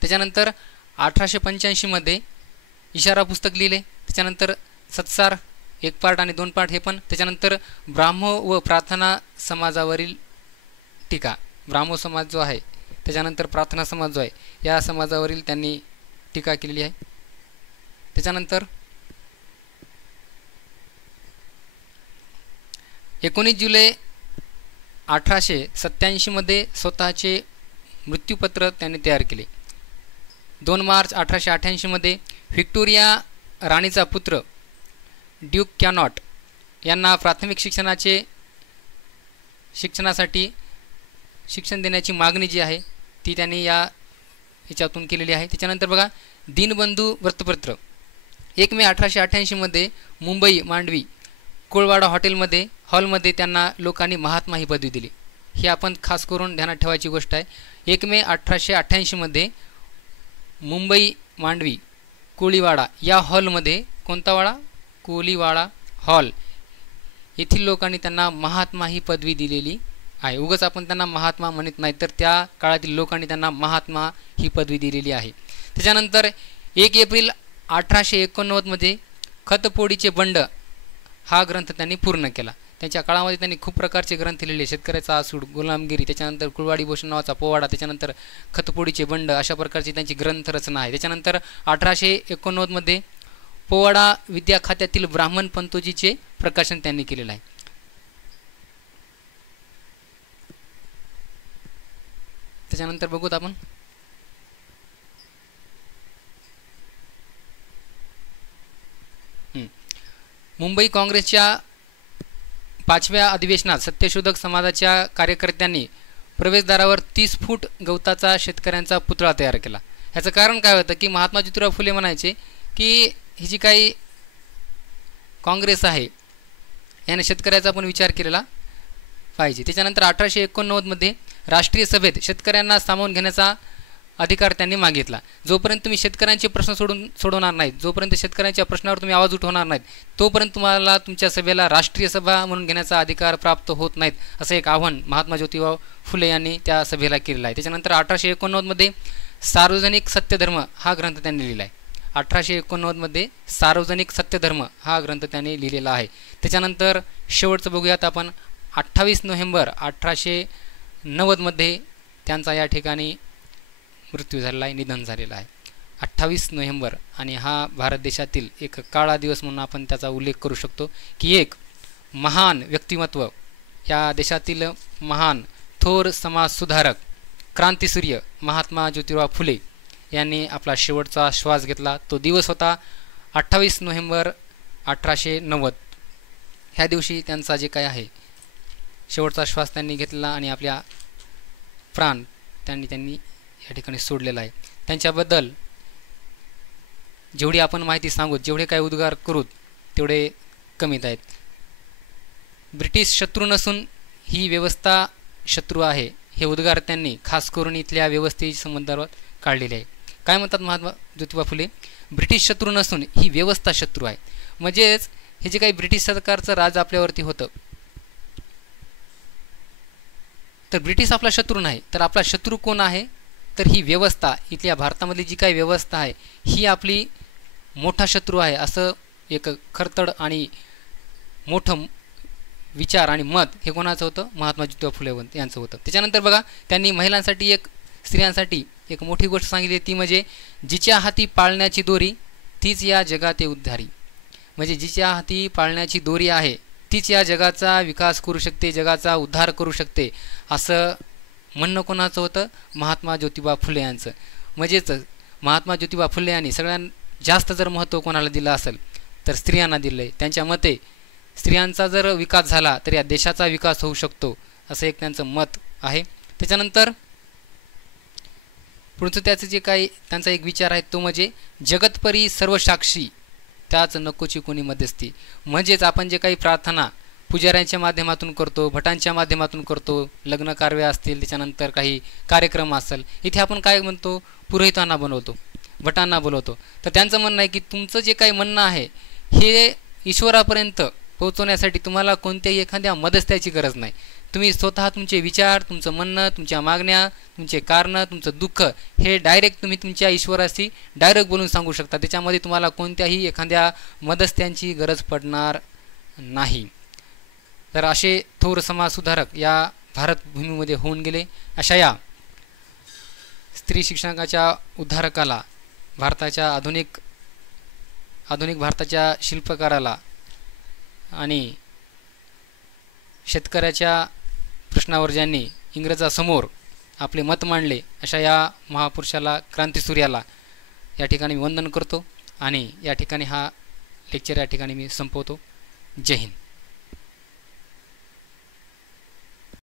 त्याच्यानंतर 1885 मध्ये इशारा पुस्तक लिहिले. त्याच्यानंतर सत्सार 1 पार्ट आणि 2 पार्ट हे पण. त्याच्यानंतर ब्राह्मो व प्रार्थना समाजावरील टीका, ब्राह्मो समाज जो आहे त्याच्यानंतर प्रार्थना समाज जो आहे या समाजावरील त्यांनी टीका केलेली आहे. त्याच्यानंतर 19 जुलै 1887 मध्ये स्वतःचे मृत्यूपत्र त्यांनी तयार केले. 2 मार्च 1888 मध्ये व्हिक्टोरिया राणीचा पुत्र ड्यूक कॅनॉट यांना प्राथमिक शिक्षणासाठी शिक्षण देण्याची मागणी जी आहे ती त्यांनी याच्यातून केलेली आहे. त्याच्यानंतर बघा दीनबंधू वृत्तपत्र 1 मे 1888 मध्ये मुंबई मांडवी कोळवाडा हॉलमध्ये त्यांना लोकांनी महात्मा ही पदवी दिली. ही आपण खास करून ध्यानात ठेवायची गोष्ट आहे. 1 मे 1888 मध्ये मुंबई मांडवी कोळीवाडा या हॉलमध्ये, कोणता वाडा? कोळीवाडा हॉल, येथील लोकांनी त्यांना महात्मा ही पदवी दिलेली आहे. उगाच आपण त्यांना महात्मा म्हणत नाही, तर त्या काळातील लोकांनी त्यांना महात्मा ही पदवी दिलेली आहे. त्याच्यानंतर 1 एप्रिल 1889 मध्ये खतपोडीचे बंड हा ग्रंथ त्यांनी पूर्ण केला. त्यांच्या काळामध्ये त्यांनी खूप प्रकारचे ग्रंथ लिहिले, शेतकऱ्याचा आसूड, गुलामगिरी, त्याच्यानंतर कुळवाडी भूषण नावाचा पोवाडा, त्याच्यानंतर खतपोडीचे बंड, अशा प्रकारची त्यांची ग्रंथरचना आहे. त्याच्यानंतर 1889 मध्ये पोवाडा विद्या खात्यातील ब्राह्मण पंतोजीचे प्रकाशन त्यांनी केलेलं आहे. त्याच्यानंतर बघूत आपण मुंबई काँग्रेसच्या 5व्या अधिवेशनात सत्यशोधक समाजाच्या कार्यकर्त्यांनी प्रवेशद्वारावर 30 फूट गवताचा शेतकऱ्यांचा पुतळा तयार केला. ह्याचं कारण काय होतं की महात्मा ज्योतिराव फुले म्हणायचे की ही जी काही काँग्रेस आहे याने शेतकऱ्याचा पण विचार केलेला पाहिजे. त्याच्यानंतर 1889 मध्ये राष्ट्रीय सभेत शेतकऱ्यांना सामावून घेण्याचा अधिकार त्यांनी मागितला. जोपर्यंत तुम्ही शेतकऱ्यांचे प्रश्न सोडवणार नाहीत, जोपर्यंत शेतकऱ्यांच्या प्रश्नावर तुम्ही आवाज उठवणार नाहीत, तोपर्यंत तुम्हाला तुमच्या सभेला राष्ट्रीय सभा म्हणून घेण्याचा अधिकार प्राप्त होत नाहीत, असं एक आव्हान महात्मा ज्योतिबा फुले यांनी त्या सभेला केलेलं आहे. त्याच्यानंतर 1889मध्ये सार्वजनिक सत्यधर्म हा ग्रंथ त्यांनी लिहिला आहे. 1889मध्ये सार्वजनिक सत्यधर्म हा ग्रंथ त्यांनी लिहिलेला आहे. त्याच्यानंतर शेवटचं बघूयात आपण. 28 नोव्हेंबर 1890मध्ये त्यांचा या ठिकाणी मृत्यू झालेला आहे, निधन झालेलं आहे. 28 नोव्हेंबर, आणि हा भारत देशातील एक काळा दिवस म्हणून आपण त्याचा उल्लेख करू शकतो की एक महान व्यक्तिमत्व, या देशातील महान थोर समाजसुधारक, क्रांतिसूर्य महात्मा ज्योतिबा फुले यांनी आपला शेवटचा श्वास घेतला. तो दिवस होता 28 नोव्हेंबर 1890. ह्या दिवशी त्यांचा जे काय आहे शेवटचा श्वास त्यांनी घेतला आणि आपल्या प्राण त्यांनी या ठिकाणी सोडलेला आहे. त्यांच्याबद्दल जेवढी आपण माहिती सांगू, जेवढे काही उद्गार करू तेवढे कमीत आहेत. ब्रिटिश शत्रू नसून ही व्यवस्था शत्रू आहे, हे उद्गार त्यांनी खास करून इथल्या व्यवस्थेच्या संबंधावर काढलेले आहे. काय म्हणतात महात्मा ज्योतिबा फुले? ब्रिटिश शत्रू नसून ही व्यवस्था शत्रू आहे. म्हणजेच हे जे काही ब्रिटिश सरकारचं राज आपल्यावरती होतं, तर ब्रिटिश आपला शत्रू नाही, तर आपला शत्रू कोण आहे? तर ही व्यवस्था, इथल्या भारतामधली जी काही व्यवस्था आहे ही आपली मोठा शत्रू आहे, असं एक खरतड आणि मोठं विचार आणि मत हे कोणाचं होतं? महात्मा ज्योतिबा फुले यांचं होतं. त्याच्यानंतर बघा, त्यांनी महिलांसाठी स्त्रियांसाठी एक मोठी गोष्ट सांगितली, ती म्हणजे जिच्या हाती पाळण्याची दोरी तीच या जगात उद्धारी. म्हणजे जिच्या हाती पाळण्याची दोरी आहे तीच या जगाचा विकास करू शकते, जगाचा उद्धार करू शकते, असं म्हणणं कोणाचं होतं? महात्मा ज्योतिबा फुले यांचं. म्हणजेच महात्मा ज्योतिबा फुले यांनी सगळ्यात जास्त जर महत्त्व कोणाला दिलं असेल तर स्त्रियांना दिलं आहे. त्यांच्या मते स्त्रियांचा जर विकास झाला तर या देशाचा विकास होऊ शकतो, असं एक त्यांचं मत आहे. त्याच्यानंतर पुढचं त्याचं जे काही त्यांचा एक विचार आहे तो म्हणजे जगतपरी सर्वसाक्षी त्याच नकोची कोणी मध्यस्थी. म्हणजेच आपण जे काही प्रार्थना पुजाऱ्यांच्या माध्यमातून करतो, भटांच्या माध्यमातून करतो, लग्न कार्य असतील, त्याच्यानंतर काही कार्यक्रम असेल, इथे आपण काय म्हणतो? पुरोहितांना बनवतो, भटांना बोलवतो. तर त्यांचं म्हणणं आहे की तुमचं जे काही म्हणणं आहे हे ईश्वरापर्यंत पोहोचवण्यासाठी तुम्हाला कोणत्याही एखाद्या मध्यस्थाची गरज नाही. तुम्ही स्वतः तुमचे विचार, तुमचं म्हणणं, तुमच्या मागण्या, तुमचे कारणं, तुमचं दुःख हे डायरेक्ट तुम्ही तुमच्या ईश्वराशी डायरेक्ट बोलून सांगू शकता. त्याच्यामध्ये तुम्हाला कोणत्याही एखाद्या मध्यस्थांची गरज पडणार नाही. तर असे थोर समाजसुधारक या भारतभूमीमध्ये होऊन गेले. अशा या स्त्री शिक्षणाच्या उद्धारकाला, भारताच्या आधुनिक भारताच्या शिल्पकाराला आणि शेतकऱ्याच्या प्रश्नावर ज्यांनी इंग्रजासमोर आपले मत मांडले, अशा या महापुरुषाला, क्रांतिसूर्याला या ठिकाणी मी वंदन करतो आणि या ठिकाणी हा लेक्चर या ठिकाणी मी संपवतो. जय हिंद.